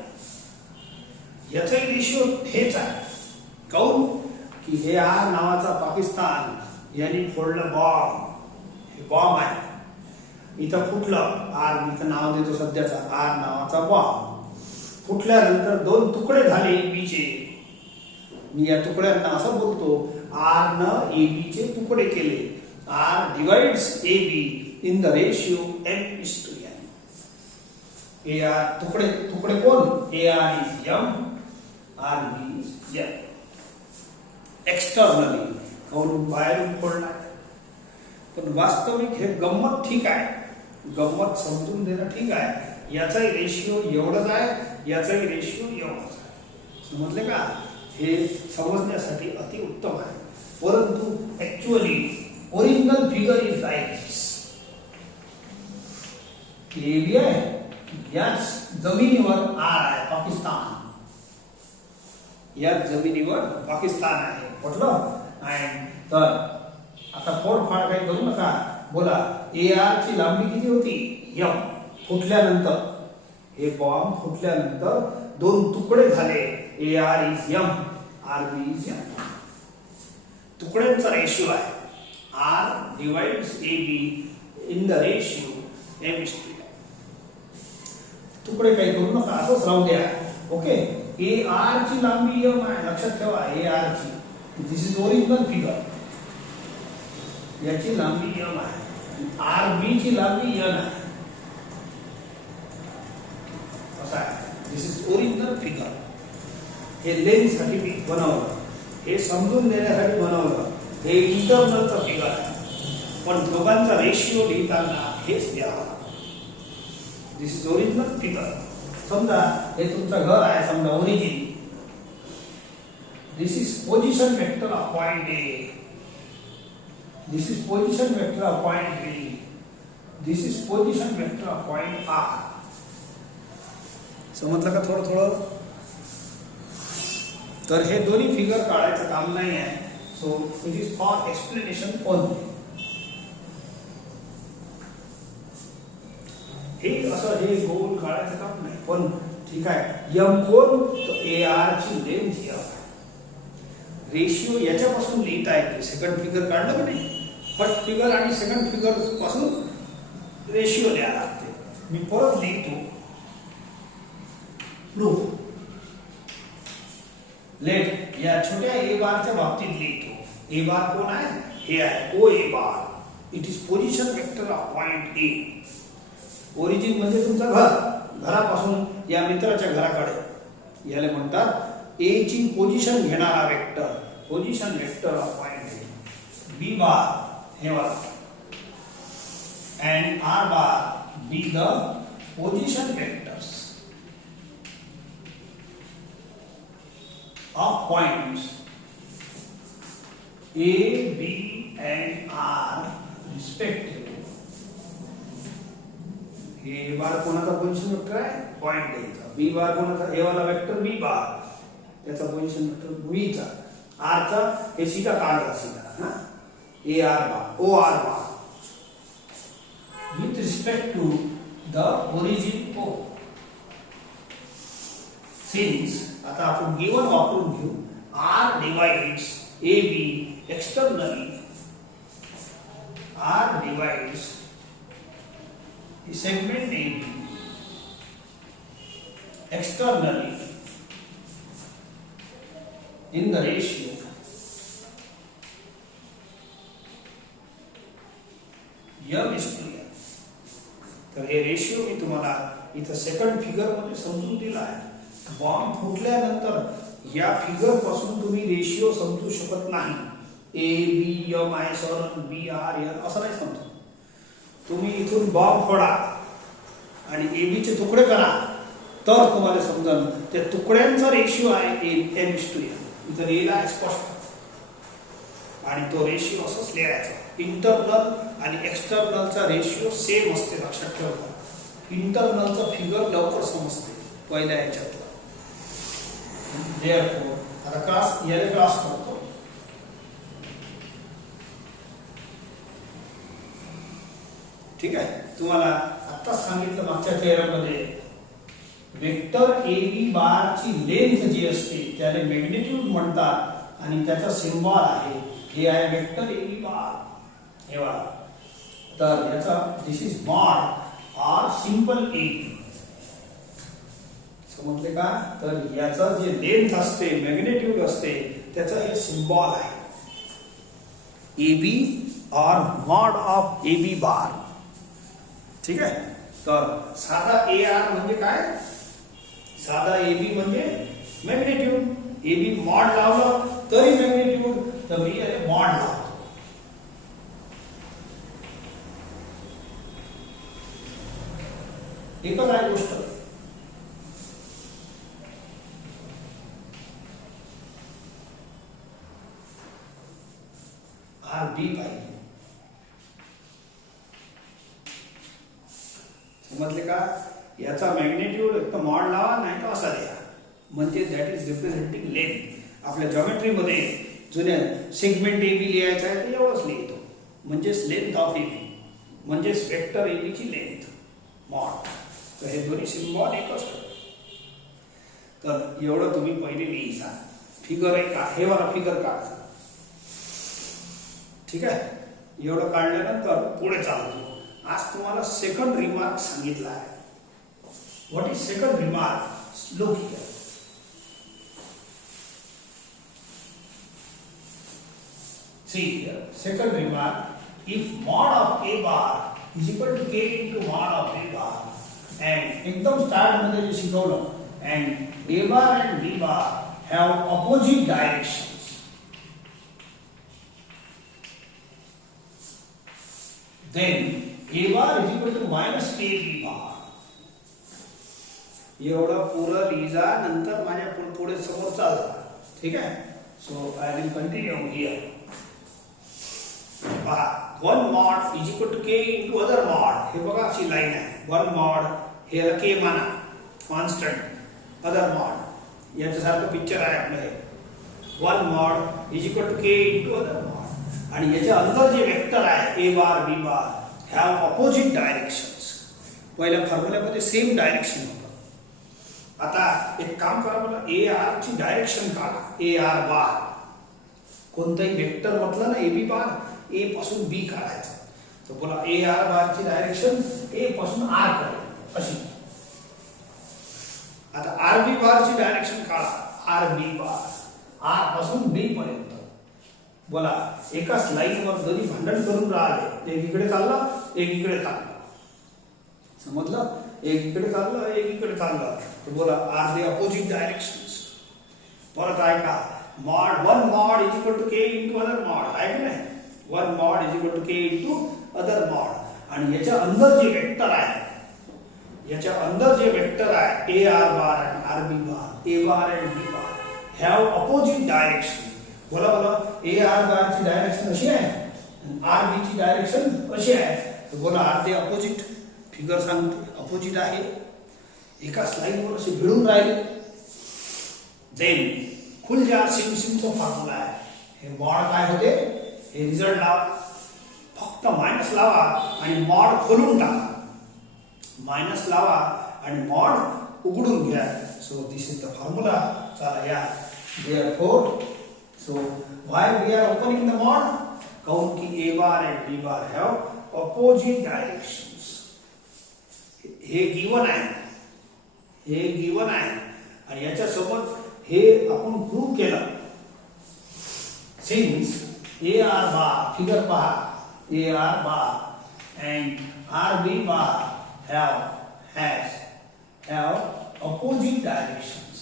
याचाही रेशियो हेच आहे. काऊन की हे आर नावाचा पाकिस्तान यांनी फोडलं बॉम्ब. हे बॉम्ब आहे, इथं फुटलं. आर इथं नाव देतो सध्याचा, आर नावाचा बॉम्ब फुटल्यानंतर दोन तुकडे झाले ए बी चे. मी या तुकड्यांना असं बोलतो, आर न ए बी चे तुकडे केले. R divides A be in the ratio M is to N. A R तुकडे कोण? A R is M, R B is N. Externally करून बाहेरून फोडणार. पण वास्तविक हे गंमत ठीक आहे, गंमत समजून देणं ठीक आहे. याचाही रेशियो एवढंच आहे, याचाही रेशियो एवढंच आहे. समजले का? हे समजण्यासाठी अति उत्तम आहे. परंतु actually original figure is like this. A B आहे, याच जमिनीवर आर आहे, पाकिस्तान. या जमिनीवर पाकिस्तान आहे. म्हटलं? तर आता फोडफाड काही करू नका. बोला, ए आर ची लांबी किती होती? एम. फुटल्यानंतर, हे बॉम्ब फुटल्यानंतर दोन तुकडे झाले. A R is M, R B is M. तुकड्यांचा रेशियो आहे. R divides A be in the ratio M is to N. तुकडे काही करू नका, असंच राहू द्या. ओके. ए आर ची लांबी एम आहे, लक्षात ठेवा. ए आर ची, दिस इज ओरिजिनल फिगर. याची लांबी एम आहे. आर बी ची लांबी एन आहे. असं आहे. This is original figure. हे लेन्स साठी मी बनवलं, हे समजून देण्यासाठी बनवलं. हे इंटरनलचं फिगर आहे, पण दोघांचा रेशिओ लिहिताना हेच द्यावा. This is original figure. समजा हे तुमचं घर आहे, समजा origin. This is position vector of point A. This is position vector of point B. This is position vector of point R. समजलं का थोडं थोडं? तर हे दोन्ही फिगर काढायचं काम नाही आहे. So it is for explanation only. हे असं हे गोल काढायचं काम नाही. पण ठीक आहे, एम कोण? तो ए आर ची लेंथ एम आहे. रेशिओ याच्यापासून लिहिता येते. सेकंड फिगर काढलं का नाही? फर्स्ट फिगर आणि सेकंड फिगर पासून रेशिओ लिहायला लागते. मी परत लिहितो. प्रूफ. लेट या छोट्या ए बारच्या बाबतीत लिहितो. ए बार कोण आहे? हे आहे O A bar. It is position vector of point A. Origin म्हणजे तुमचं घर. घरापासून या मित्राच्या घराकडे याला म्हणतात ए ची पोझिशन घेणारा vector. Position vector of point A. B bar हे वाला and r bar be the position vectors of points A, B and R respectively. A bar कोणाचा पोझिशन वेक्टर आहे? पॉइंट ए चा. बी बार कोणाचा? ए वाला वेक्टर बी बार, त्याचा पोझिशन वेक्टर बी चा. आर चा हे सीधा काढा सीधा. हा, A R bar, O R bar with respect to the origin O. Since आता आपण given वापरून घेऊ. R divides AB externally. R divides the segment AB externally in the ratio m is to n. तर हे रेशिओ मी तुम्हाला इथं सेकंड फिगर मध्ये समजून दिला आहे. बॉम्ब फुटल्यानंतर या फिगर पासून तुम्ही रेशिओ समजू शकत नाही. ए बी एम आय सर बी आर एन असं नाही समजू. तुम्ही इथून बॉम्ब फोडा आणि एबी चे तुकडे करा तर तुम्हाला समजेल त्या तुकड्यांचा रेशिओ आहे एम इज टू एन. इथं लिहिला आहे स्पष्ट आणि तो रेशिओ असंच लिहायचा. इंटरनल आणि एक्सटर्नलचा रेशिओ सेम असते लक्षात ठेवा. इंटरनलचा फिगर लवकर समजते पहिल्या याच्यात. आता क्लास याला क्लास करतो. ठीक आहे. तुम्हाला आता सांगितलं मागच्या थेरममध्ये वेक्टर ए बी बार ची लेंथ जी असते त्याला मॅग्निट्यूड म्हणतात आणि त्याचा सिम्बॉल आहे हे आहे वेक्टर ए बी बार. हे बघा तर याचा दिस इज मॉड आर सिंपल ए. समजले का? तर याचा जे लेंथ असते मॅग्निट्यूड असते त्याचा हे सिम्बॉल आहे ए बी और mod of A B bar. ठीक आहे. तर साधा ए आर म्हणजे काय? साधा ए बी म्हणजे मॅग्निट्यूड. ए बी मॉड लावलं तरी मॅग्निट्यूड तर मी याला मॉड लावतो. एकच आहे गोष्ट. आर बी पाहिजे. समजले का? याचा मॅग्निट्यूड एक तर मॉड लावा नाही तर असा द्या म्हणजे दॅट इज रिप्रेझेंटिंग लेंथ. आपल्या जॉमेट्री मध्ये जुन्या सेगमेंट ए बी लिहायचा आहे तर एवढंच लिहितो म्हणजेच लेंथ ऑफ ए बी म्हणजेच वेक्टर ए बी ची लेंथ मॉड. तर हे दोन्ही सिम्बॉल एकच. तर एवढं तुम्ही पहिले लिहिसा. फिगर आहे का हे वाला फिगर काढा. ठीक आहे. एवढं काढल्यानंतर पुढे चालतो. आज तुम्हाला सेकंड रिमार्क सांगितला आहे. What is second remark? Look here. See here, second remark, if mod of a bar is equal to k into mod of b bar and एकदम स्टार्ट मध्ये जे शिकवलं and a bar and b bar have opposite directions, then a bar is equal to minus k b bar. एवढं पुरं लिहिजा नंतर माझ्या पुढे समोर चालता. ठीक आहे. So I will continue here. पहा, one mod is equal to K into other mod. हे बघा अशी लाईन आहे. वन मॉड हे के माना कॉन्स्टंट, अदर मॉड याच्यासारखं पिक्चर आहे आपलं. हे one mod is equal to K into other mod आणि याच्या अंदर जे वेक्टर आहे A bar B bar have opposite directions. पहिल्या फॉर्म्युल्यामध्ये सेम डायरेक्शन होतं. आता एक काम करा, मला ए आर ची डायरेक्शन काढा. ए आर बार कोणताही वेक्टर म्हटलं ना ए बी बार ए पासून बी काढायचं तर बोला ए आर बार ची डायरेक्शन ए पासून आर कडे अशी. आता आर बी बार ची डायरेक्शन काढा. आर बी बार आर पासून बी पर्यंत. बोला एकाच लाईन वर दोन्ही भांडण करून राहिले. एक इकडे चालला एक इकडे चालला. समजलं? एक इकडे चाललं एक इकडे चाललं तर बोला आर द अपोजिट डायरेक्शन्स. परत ऐका. Mod one mod is equal to K into other mod आहे की नाही. One mod is equal to K into other mod आणि याच्या अंदर जे वेक्टर आहे याच्या अंदर जे वेक्टर आहे ए आर बार आणि R B bar A bar आणि B bar have opposite direction. बोला बोला ए आर बार ची डायरेक्शन अशी आहे आणि आर बी ची डायरेक्शन अशी आहे. तर बोला आर द अपोजिट. फिगर सांगते अपोजिट आहे. एकाच लाईनवर असे भिडून राहिले. देन खुल जा सिम सिमचा फॉर्म्युला आहे. हे मॉड काय होते हे रिझल्ट लावा. फक्त मायनस लावा आणि मॉड खोलून टाका. मायनस लावा आणि मॉड उघडून घ्या. So this is the formula. चला या. Therefore so why we are opening the mod? काउन की A bar and B bar have opposite directions. हे गिवन आहे. हे गिवन आहे आणि याच्यासोबत हे आपण प्रूव्ह केलं. Since A R bar, figure पहा, A R bar and R B bar have opposite directions.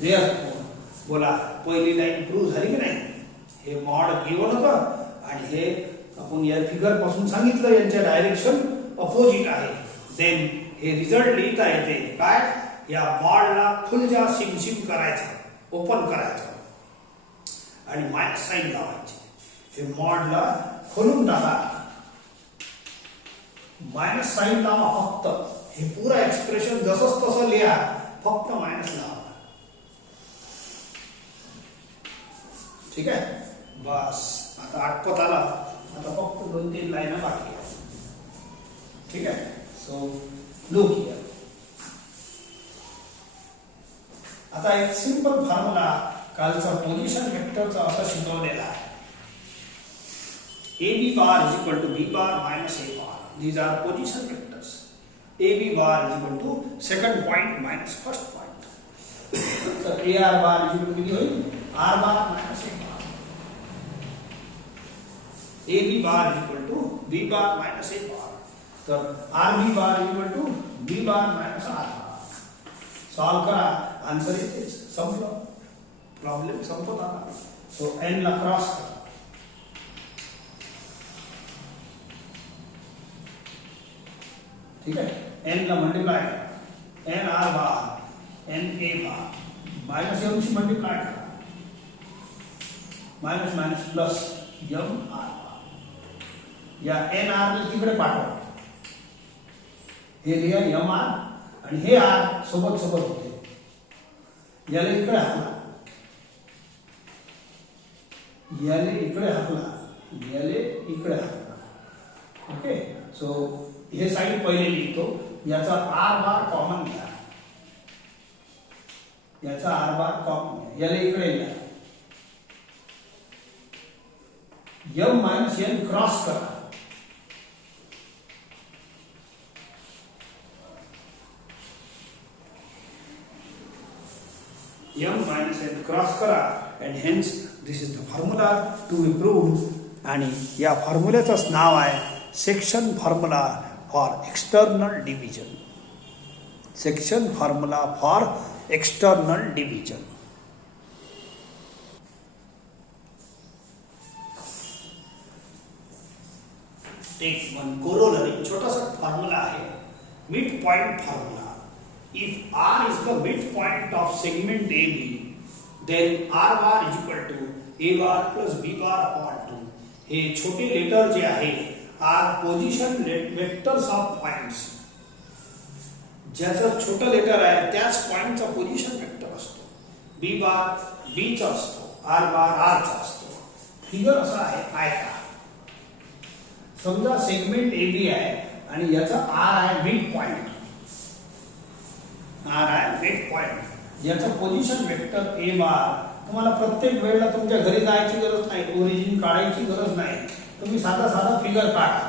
Therefore, बोला पहिली लाईन प्रूव्ह झाली की नाही. हे मॉड गिवन होतं आणि हे आपण या फिगर पासून सांगितलं यांच्या डायरेक्शन अपोजिट आहे. देन हे रिझल्ट लिहिता येते काय, या मॉडला फुलजा सिम करायचं, ओपन करायचं आणि मायनस साइन लावायचे. हे मॉडला खोलून टाका, मायनस साइन लावा फक्त. हे पुरा एक्सप्रेशन जसंच तसं लिहा, फक्त मायनस लावा. ठीक आहे, बस आता आटपत आला. आता फक्त 2-3 लाईन बाकी आहे. ठीक आहे, सो लुक हियर. आता एक सिंपल फॉर्म्युला कालचा पोझिशन वेक्टरचा असा शिकवलेला आहे. AB bar is equal to B bar minus A bar. These are position vectors. AB bar is equal to second point minus first point. So AR bar is equal to R bar minus A bar. AB bar is equal to B bar minus A bar. So RB bar is equal to B bar minus R bar. Solve करा, answer is संपलं, problem संपत आला. So n ला क्रॉस करा. ठीक है, n ला मल्टीप्लाई करा, n r bar n a bar minus m से मल्टीप्लाई करा, minus minus plus m r bar, या n r ने तिकडे पाठवा. हे लिहा m r आणि हे r सोबत सोबत होते. याला इकडे हाकला, याले इकडे हाकला, याले इकडे हाकला. ओके, सो हे साइड पहिले लिहितो. याचा आर बार कॉमन घ्या, याचा आर बार कॉमन घ्या, याला इकडे घ्या. m माइनस n क्रॉस करा. m minus n क्रॉस करा and hence this is the formula to be proved. आणि या फॉर्म्युल्याचंच नाव आहे section formula for external division. Section formula for external division. Take one corollary, छोटासा फॉर्म्युला आहे, mid point formula. If R is the midpoint of segment AB, then R bar is equal to A bar plus B bar upon 2. हे छोटे लेटर जे आहे R position vectors of points. ज्याचं छोटं लेटर आहे त्याच पॉइंटचा पोझिशन वेक्टर असतो. बी बार बी चा असतो, आर बार आर चा असतो. फिगर असा आहे आयता. समजा सेगमेंट ए बी आहे आणि याचा आर आहे मिड पॉइंट. आर आहे मिड पॉइंट. याचं पोझिशन वेक्टर ए बार. तुम्हाला प्रत्येक वेळेला तुमच्या घरी जायची गरज नाही, ओरिजिन काढायची गरज नाही. तुम्ही साधा साधा फिगर काढा.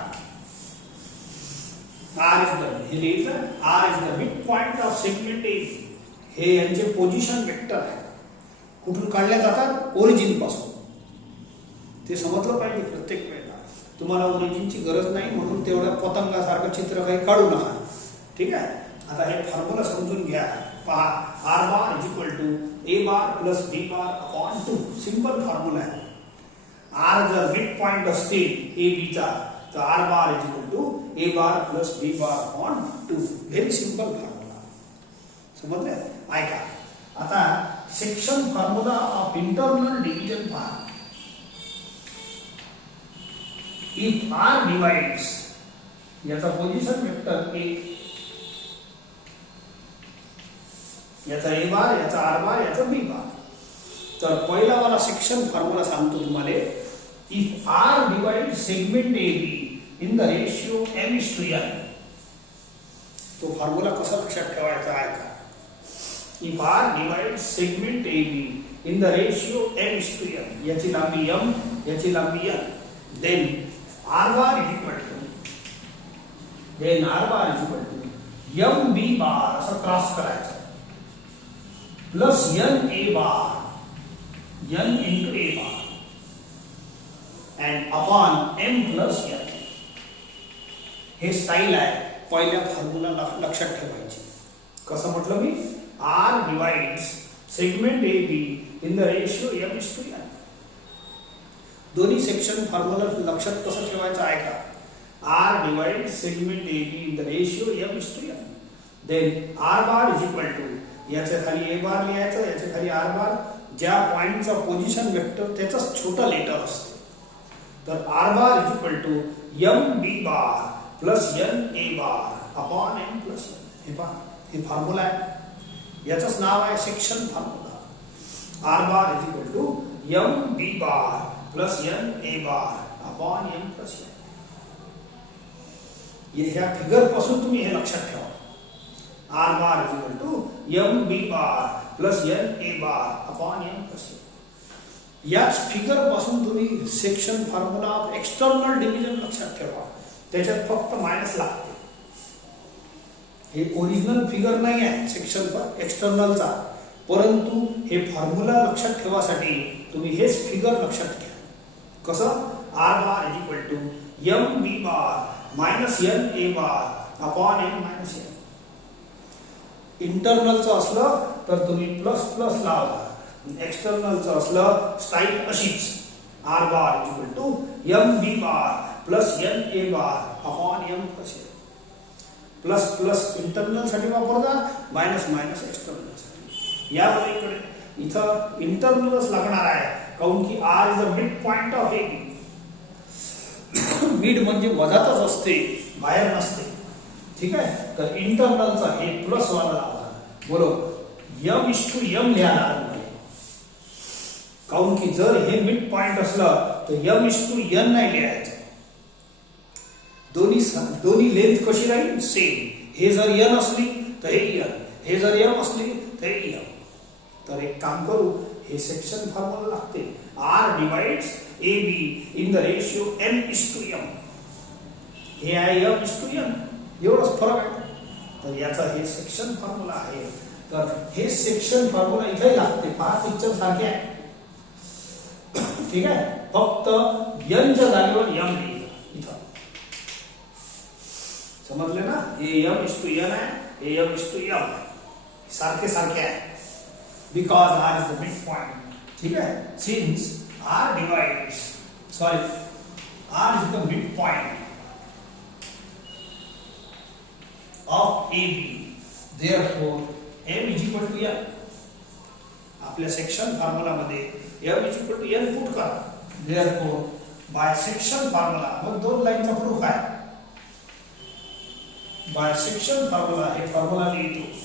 आर इज द, हे लिहायचं R is the mid point of segment A. हे यांचे पोझिशन वेक्टर आहे. कुठून काढल्या जातात? ओरिजिन पासून. ते समजलं पाहिजे प्रत्येक वेळेला. तुम्हाला ओरिजिनची गरज नाही म्हणून तेवढ्या पतंगासारखं चित्र काही काढू नका. ठीक आहे, आता हे फॉर्म्युला समजून घ्या. पहा, R bar is equal to A bar plus B bar upon 2. Simple formula आहे. आर जर मिड पॉइंट असतील ए बी चा तर R bar is equal to A bar plus B bar upon 2. Very simple formula. समजले? ऐका, आता section formula of internal division पहा. इफ आर डिवाइड्स, याचा पोझिशन वेक्टर ए, याचा ए बार, याचा आर बार, याचा बी बार. तर पहिला वाला सेक्शन फॉर्म्युला सांगतो तुम्हाला. If R divide segment A be in the ratio m:n. तो फॉर्म्युला कसा लक्षात ठेवायचा आहे का? If R divide segment A be in the ratio m:n. याची लांबी m, याची लांबी n. Then R bar is equal to then R bar is equal to M B bar असं क्रॉस करायचं plus N A bar N into A bar and upon M plus N. हे स्टाईल आहे पहिल्या फॉर्म्युला लक्षात ठेवायची. कसं म्हटलं मी R divides segment A be in the ratio M is to N. दोन्ही सेक्शन फॉर्म्युला लक्षात कसं ठेवायचं आहे का. R divide segment A be in the ratio M is to N. Then R bar is equal to याच्या खाली ए बार लिहायचं याच्या खाली आर बार. ज्या पॉइंटचा पोझिशन वेक्टर त्याचं छोटं लेटर असते. तर R bar is equal to M B bar plus N A bar upon M plus N. हे पहा हे फॉर्म्युला आहे. याचंच नाव आहे section formula. R bar is equal to M B bar plus N A bar upon M plus N. ह्या फिगर पासून तुम्ही हे लक्षात ठेवा. R bar is equal to M B bar plus N A bar upon M plus N. याच फिगर पासून तुम्ही section formula of external division लक्षात ठेवा. त्याच्यात फक्त मायनस लागते. हे ओरिजिनल फिगर नाही आहे सेक्शन एक्सटर्नलचा, परंतु हे फॉर्म्युला लक्षात ठेवासाठी तुम्ही हेच फिगर लक्षात घ्या. कसं R bar is equal to M B bar minus N A bar upon M minus N. इंटरनलचं असलं तर तुम्ही प्लस प्लस लावा. एक्सटर्नलचं असलं स्टाईल अशीच. R bar is equal to M B bar plus N A bar upon M plus N. Plus plus internal साठी वापरता मायनस मायनस एक्सटर्नल साठी. या इकडे इथं इंटरनलच लागणार आहे काऊन की R is a mid point of A B. Mid म्हणजे मधातच असते बाहेर नसते. ठीक आहे. तर इंटरनलचा हे प्लस वाला लावला. बोलो एम इज टू एम लिहायला काऊन की जर हे मिड पॉइंट असलं तर एम इज टू एन नाही लिहायचं. दोन्ही लेंथ कशी राहील सेम. हे जर एन असली तर हे एन, हे जर एम असली तर हे एम. तर एक काम करू हे सेक्शन फॉर्म्युला लागते. R divides A be in the ratio N is to M. हे आहे एम इज टू एन. एवढाच फरक आहे. तर याचा हे सेक्शन फॉर्म्युला आहे. तर हे सेक्शन फॉर्म्युला इथे लागते. पहा पिक्चर सारखे आहे. ठीक आहे. फक्त एनच्या जागेवर एम लिहिलं इथं. समजले ना. हे एम इज टू एन आहे, हे एम इज टू एम आहे. सारखे सारखे आहे. Because R is the mid point. ठीक आहे. Since R divides R is the mid point of A B. Therefore M is equal to N. आपल्या सेक्शन फॉर्म्युला मध्ये M is equal to N put करा. देयरफॉर बाय सेक्शन फॉर्म्युला मग दोन लाईनचा प्रूफ आहे. बाय सेक्शन फॉर्म्युला हे फॉर्म्युला लिहितो.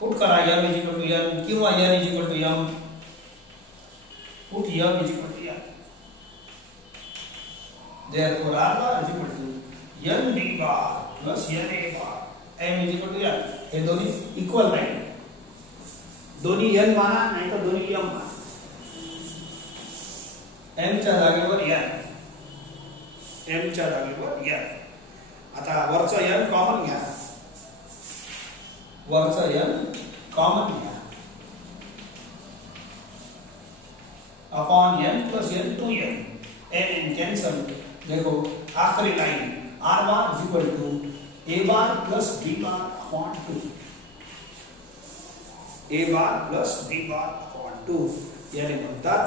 पुट करा M is equal to N किंवा N is equal to M. Put M is equal to N. Therefore R bar is equal to N B bar plus N A bar M is equal to N. हे दोन्ही इक्वल राहील. दोन्ही एन माना नाही तर दोन्ही एम माना. एम च्या जागेवर एन, एम च्या जागेवर एन. आता वरचा एन कॉमन घ्या. वरचा एन कॉमन घ्या. Upon N plus N two N. N cancel. देखो आखिरी line R bar is equal to A bar plus B bar upon 2. A bar plus B bar upon 2 याने म्हणतात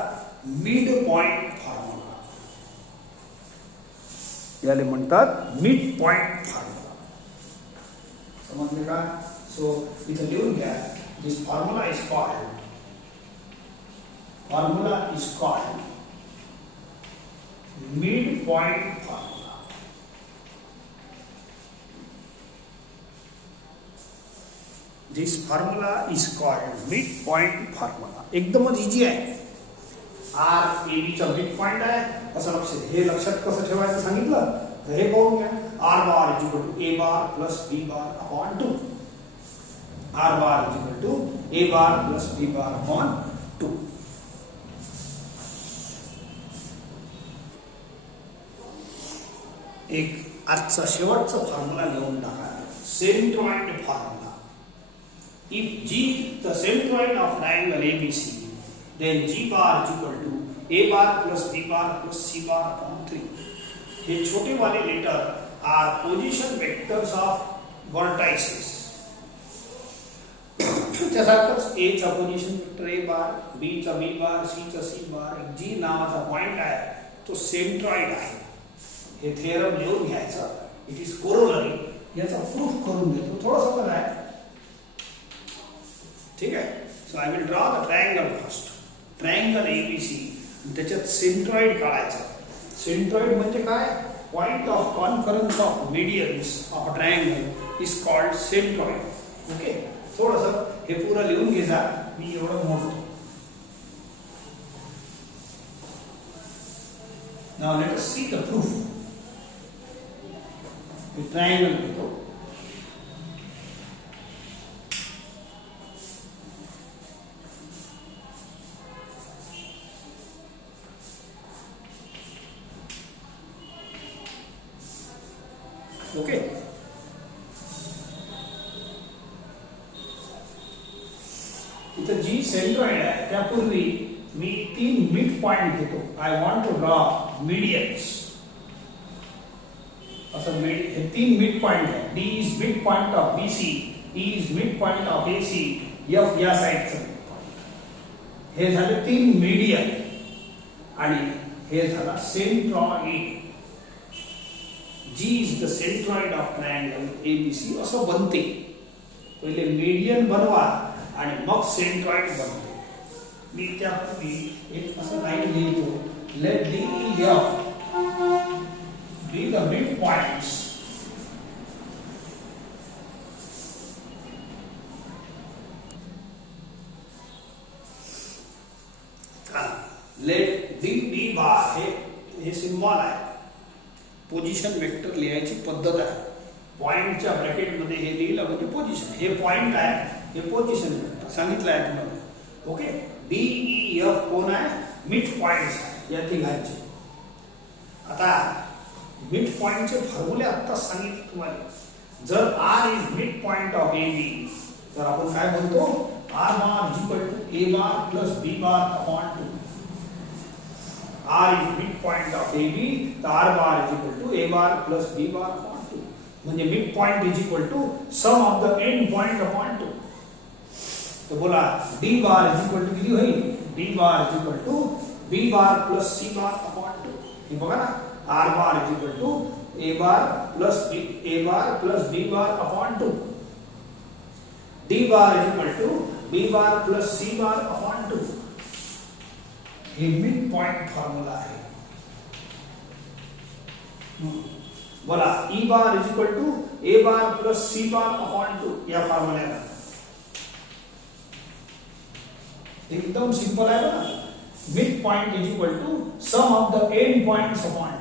मिड पॉइंट फॉर्म्युला. याले म्हणतात मिड पॉइंट फॉर्म्युला. समजले का. सो इथं लिहून घ्या. This formula is called mid point formula. This formula is called mid point formula. एकदमच इजी आहे. आर ए बी चा मिड पॉइंट आहे असं लक्षात कसं ठेवायचं सांगितलं तर हे पाहून घ्या. R bar is equal to A bar plus B bar upon 2. R bar is equal to A bar plus B bar upon 2. एक आजचा शेवटचा फॉर्म्युला लिहून टाका, centroid formula. If G the centroid of triangle ABC, then G bar is equal to A bar plus B bar plus C bar upon 3. हे छोटे वाले letter are position vectors of vertices. त्यासारखंच A चा position vector A bar, B चा B बार, C चा C बार, G नावाचा पॉइंट आहे तो सेंट्रॉइड आहे. हे थिअरम लिहून घ्यायचं. It is corollary. याचा प्रूफ करून देतो. थोडंसं पण आहे. ठीक आहे. So I will draw the triangle first. Triangle ABC. त्याच्यात सेंट्रॉइड काढायचा. सेंट्रॉइड म्हणजे काय? Point of conference of medians of triangle is called centroid. Okay. थोडंसं हे पुरं लिहून घे जा. मी एवढं मोजतो. Now let us see the proof. Triangle घेतो. ओके. इथं जी सेंट्रॉइड आहे त्यापूर्वी मी 3 मिड पॉइंट घेतो. I want to draw medians. असं हे 3 मिड पॉइंट आहे. D is mid point of BC, E is mid point of AC, F या साइडचं मिड पॉइंट. हे झाले 3 मीडियन आणि हे झाला centroid. G is the centroid of triangle A B C असं बनते. पहिले मीडियन बनवा आणि मग सेंट्रॉइड बनते. मी त्यापूर्वी एक असं लाईन लिहितो. Let D F be the midpoints let d bar हे सिंबल आहे. पोझिशन वेक्टर लिहायची पद्धत आहे. पॉइंटच्या ब्रॅकेट मध्ये हे लिहिलं म्हणजे पोझिशन. हे पॉइंट आहे, हे पोझिशन वेक्टर सांगितलं आहे तुम्हाला. ओके. डी ई एफ कोण आहे? मिड पॉइंट्स या तिघांचे. आता मिड पॉइंटचे फॉर्म्युले आता सांगितले तुम्हाला. जर R is mid point of A B तर आपण काय म्हणतो? R bar is equal to A bar plus B bar upon 2. R is mid point of A B तर R bar is equal to A bar plus B bar upon 2. म्हणजे mid point is equal to sum of the end point upon 2. तो बोला D bar is equal to किती होईल? D bar is equal to B bar plus C bar upon 2. हे बघा ना. R bar is equal to A bar plus B bar upon 2. D bar is equal to B bar plus C bar upon 2. ये मिड पॉइंट फॉर्मूला है. बोला E bar is equal to A bar plus C bar upon 2. या फॉर्मूला है. एकदम सिंपल है ना. Mid point is equal to sum of the end points upon 2.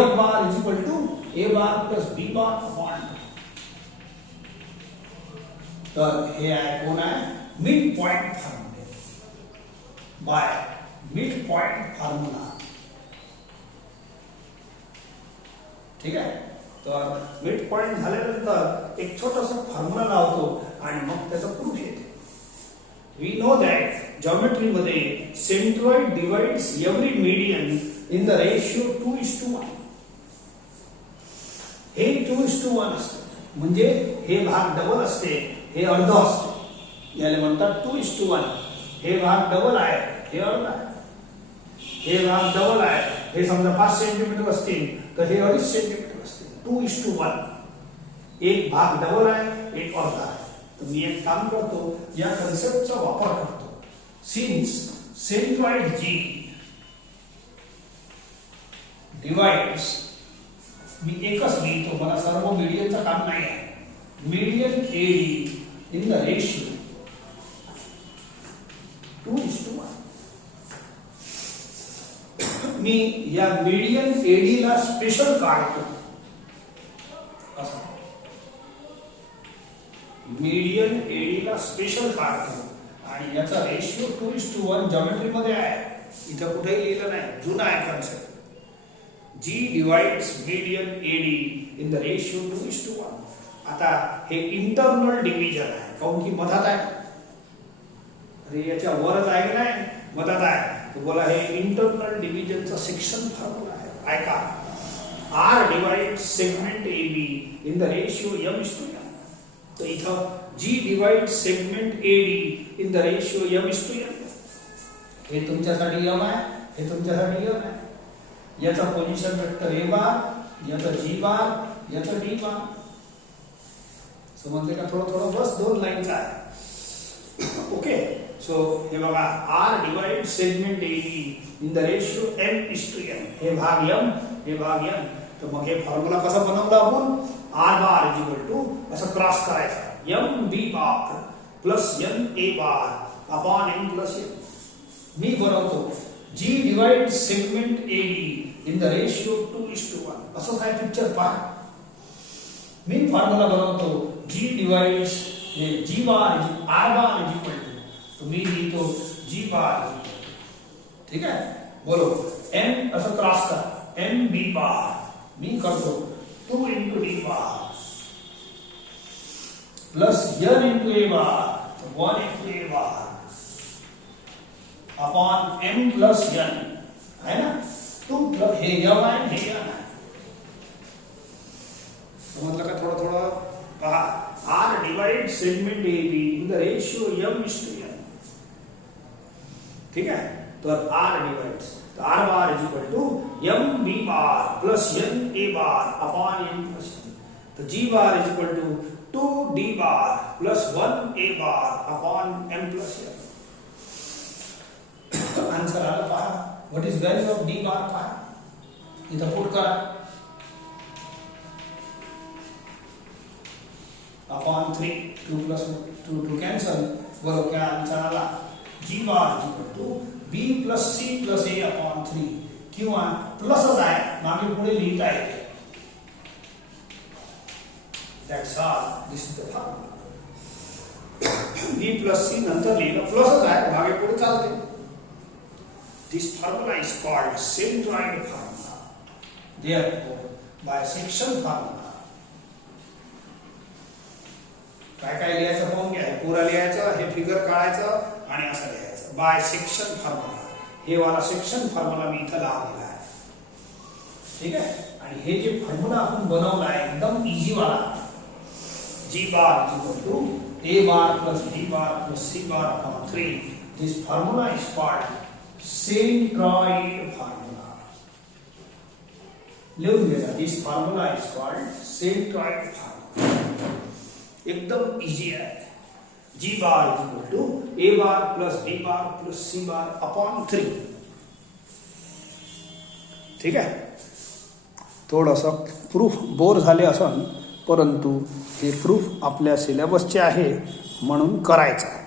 F bar is equal to A bar plus B bar upon 2. तर हे आहे कोण आहे? मिड पॉइंट फॉर्म्युले. By mid point formula. ठीक आहे. तर मिड पॉइंट झाल्यानंतर एक छोटासा फॉर्म्युला लावतो आणि मग त्याचा प्रूफ येते. वी नो दॅट जॉमेट्री मध्ये centroid divides every median in the ratio 2:1. हे 2:1 असते. म्हणजे हे भाग डबल असते, हे अर्ध असते. याला म्हणतात 2:1. हे भाग डबल आहे, हे अर्ध आहे. हे भाग डबल आहे, हे समजा 5 सेंटीमीटर असतील तर हे 2.5 सेंटीमीटर असतील. 2:1. एक भाग डबल आहे, एक अर्ध आहे. तर मी एक काम करतो, या कन्सेप्टचा वापर करतो. सिन्स सेंट्रॉइड जी डिवाइड्स, मी एकच लिहितो, मला सर्व मीडियनचं काम नाही आहे. Median A D in the ratio 2:1. मी या मीडियन एडी ला स्पेशल काढतो. मीडियन एडीला स्पेशल काढतो आणि याचा रेशिओ 2:1 जॉमेट्री मध्ये आहे. इथं कुठेही लिहिलं नाही, जुना आहे concept. G divides median AD in the ratio 2:1. आता हे इंटरनल डिव्हिजन आहे, काऊन की मधात आहे. अरे याच्या वरच आहे की नाही, मधात आहे. तो बोला हे इंटरनल डिव्हिजनचा सेक्शन फॉर्म्युला आहे. ऐका, R divides segment AB in the ratio m:n. तर इथं G divides segment AD in the ratio m:n. हे तुमच्यासाठी m आहे, हे तुमच्यासाठी m आहे. याचा पोझिशन वेक्टर a बार, याचा g बार, याचा d बार. समजले का? थोडं बस 2 लाईनचा आहे. ओके, सो हे बघा, R divide segment AB in the ratio m:n. हे भाग m, हे भाग n. तर मग हे फॉर्म्युला कसा बनवला आपण? R bar is equal to असं क्रॉस करायचा, mb bar plus na bar upon m plus n. मी बनवतो G divides segment AD in the ratio 2:1. असं काय पिक्चर पहा. मी फॉर्म्युला बनवतो G divides G bar R bar is equal to, तो मी लिहितो G bar. ठीक आहे, बोलो M असं क्रॉस कर, MB बार मी करतो 2 into D bar plus N into A bar, 1 into A bar upon m plus n है ना. 2 प्लस हे m आहे, हे n आहे. समजलं का? थोडं पहा. R divide segment AB in the ratio m:n. ठीक है, तो R डिवाइड्स, तो R bar is equal to mb bar plus na bar upon m plus n. तो G bar is equal to 2d bar plus 1a bar upon m plus n. Answer आला पहा. What is value of d bar पहा. इथं पुट करा, अपॉन 3, 2 प्लस 2 कॅन्सल. बोलो क्या आंसर आला? G bar is equal to b plus c plus a upon 3. किंवा प्लसच आहे, मागे पुढे लिहिता येते. That's all. This is the formula. b plus c नंतर लिहिलं, प्लसच आहे, मागे पुढे चालते. This formula is called centroid formula. Therefore, bisection formula. काय लिहायचं पाहून घ्या. हे पुरा लिहायचं, हे फिगर काढायचं आणि असं लिहायचं. Bisection formula. हे वाला सेक्शन फॉर्म्युला मी इथं लावलेला आहे. ठीक आहे, आणि हे जे फॉर्म्युला आपण बनवला आहे एकदम इझी वाला, G bar is equal to A bar plus B bar plus C bar upon 3. This formula is called centroid formula. लिहून घ्या. This formula is called centroid formula. एकदम इजी आहे. G bar is equal to A bar plus B bar plus C bar upon 3. ठीक आहे, थोडंसं प्रूफ बोर झाले असन, परंतु हे प्रूफ आपल्या सिलेबसचे आहे म्हणून करायचं आहे.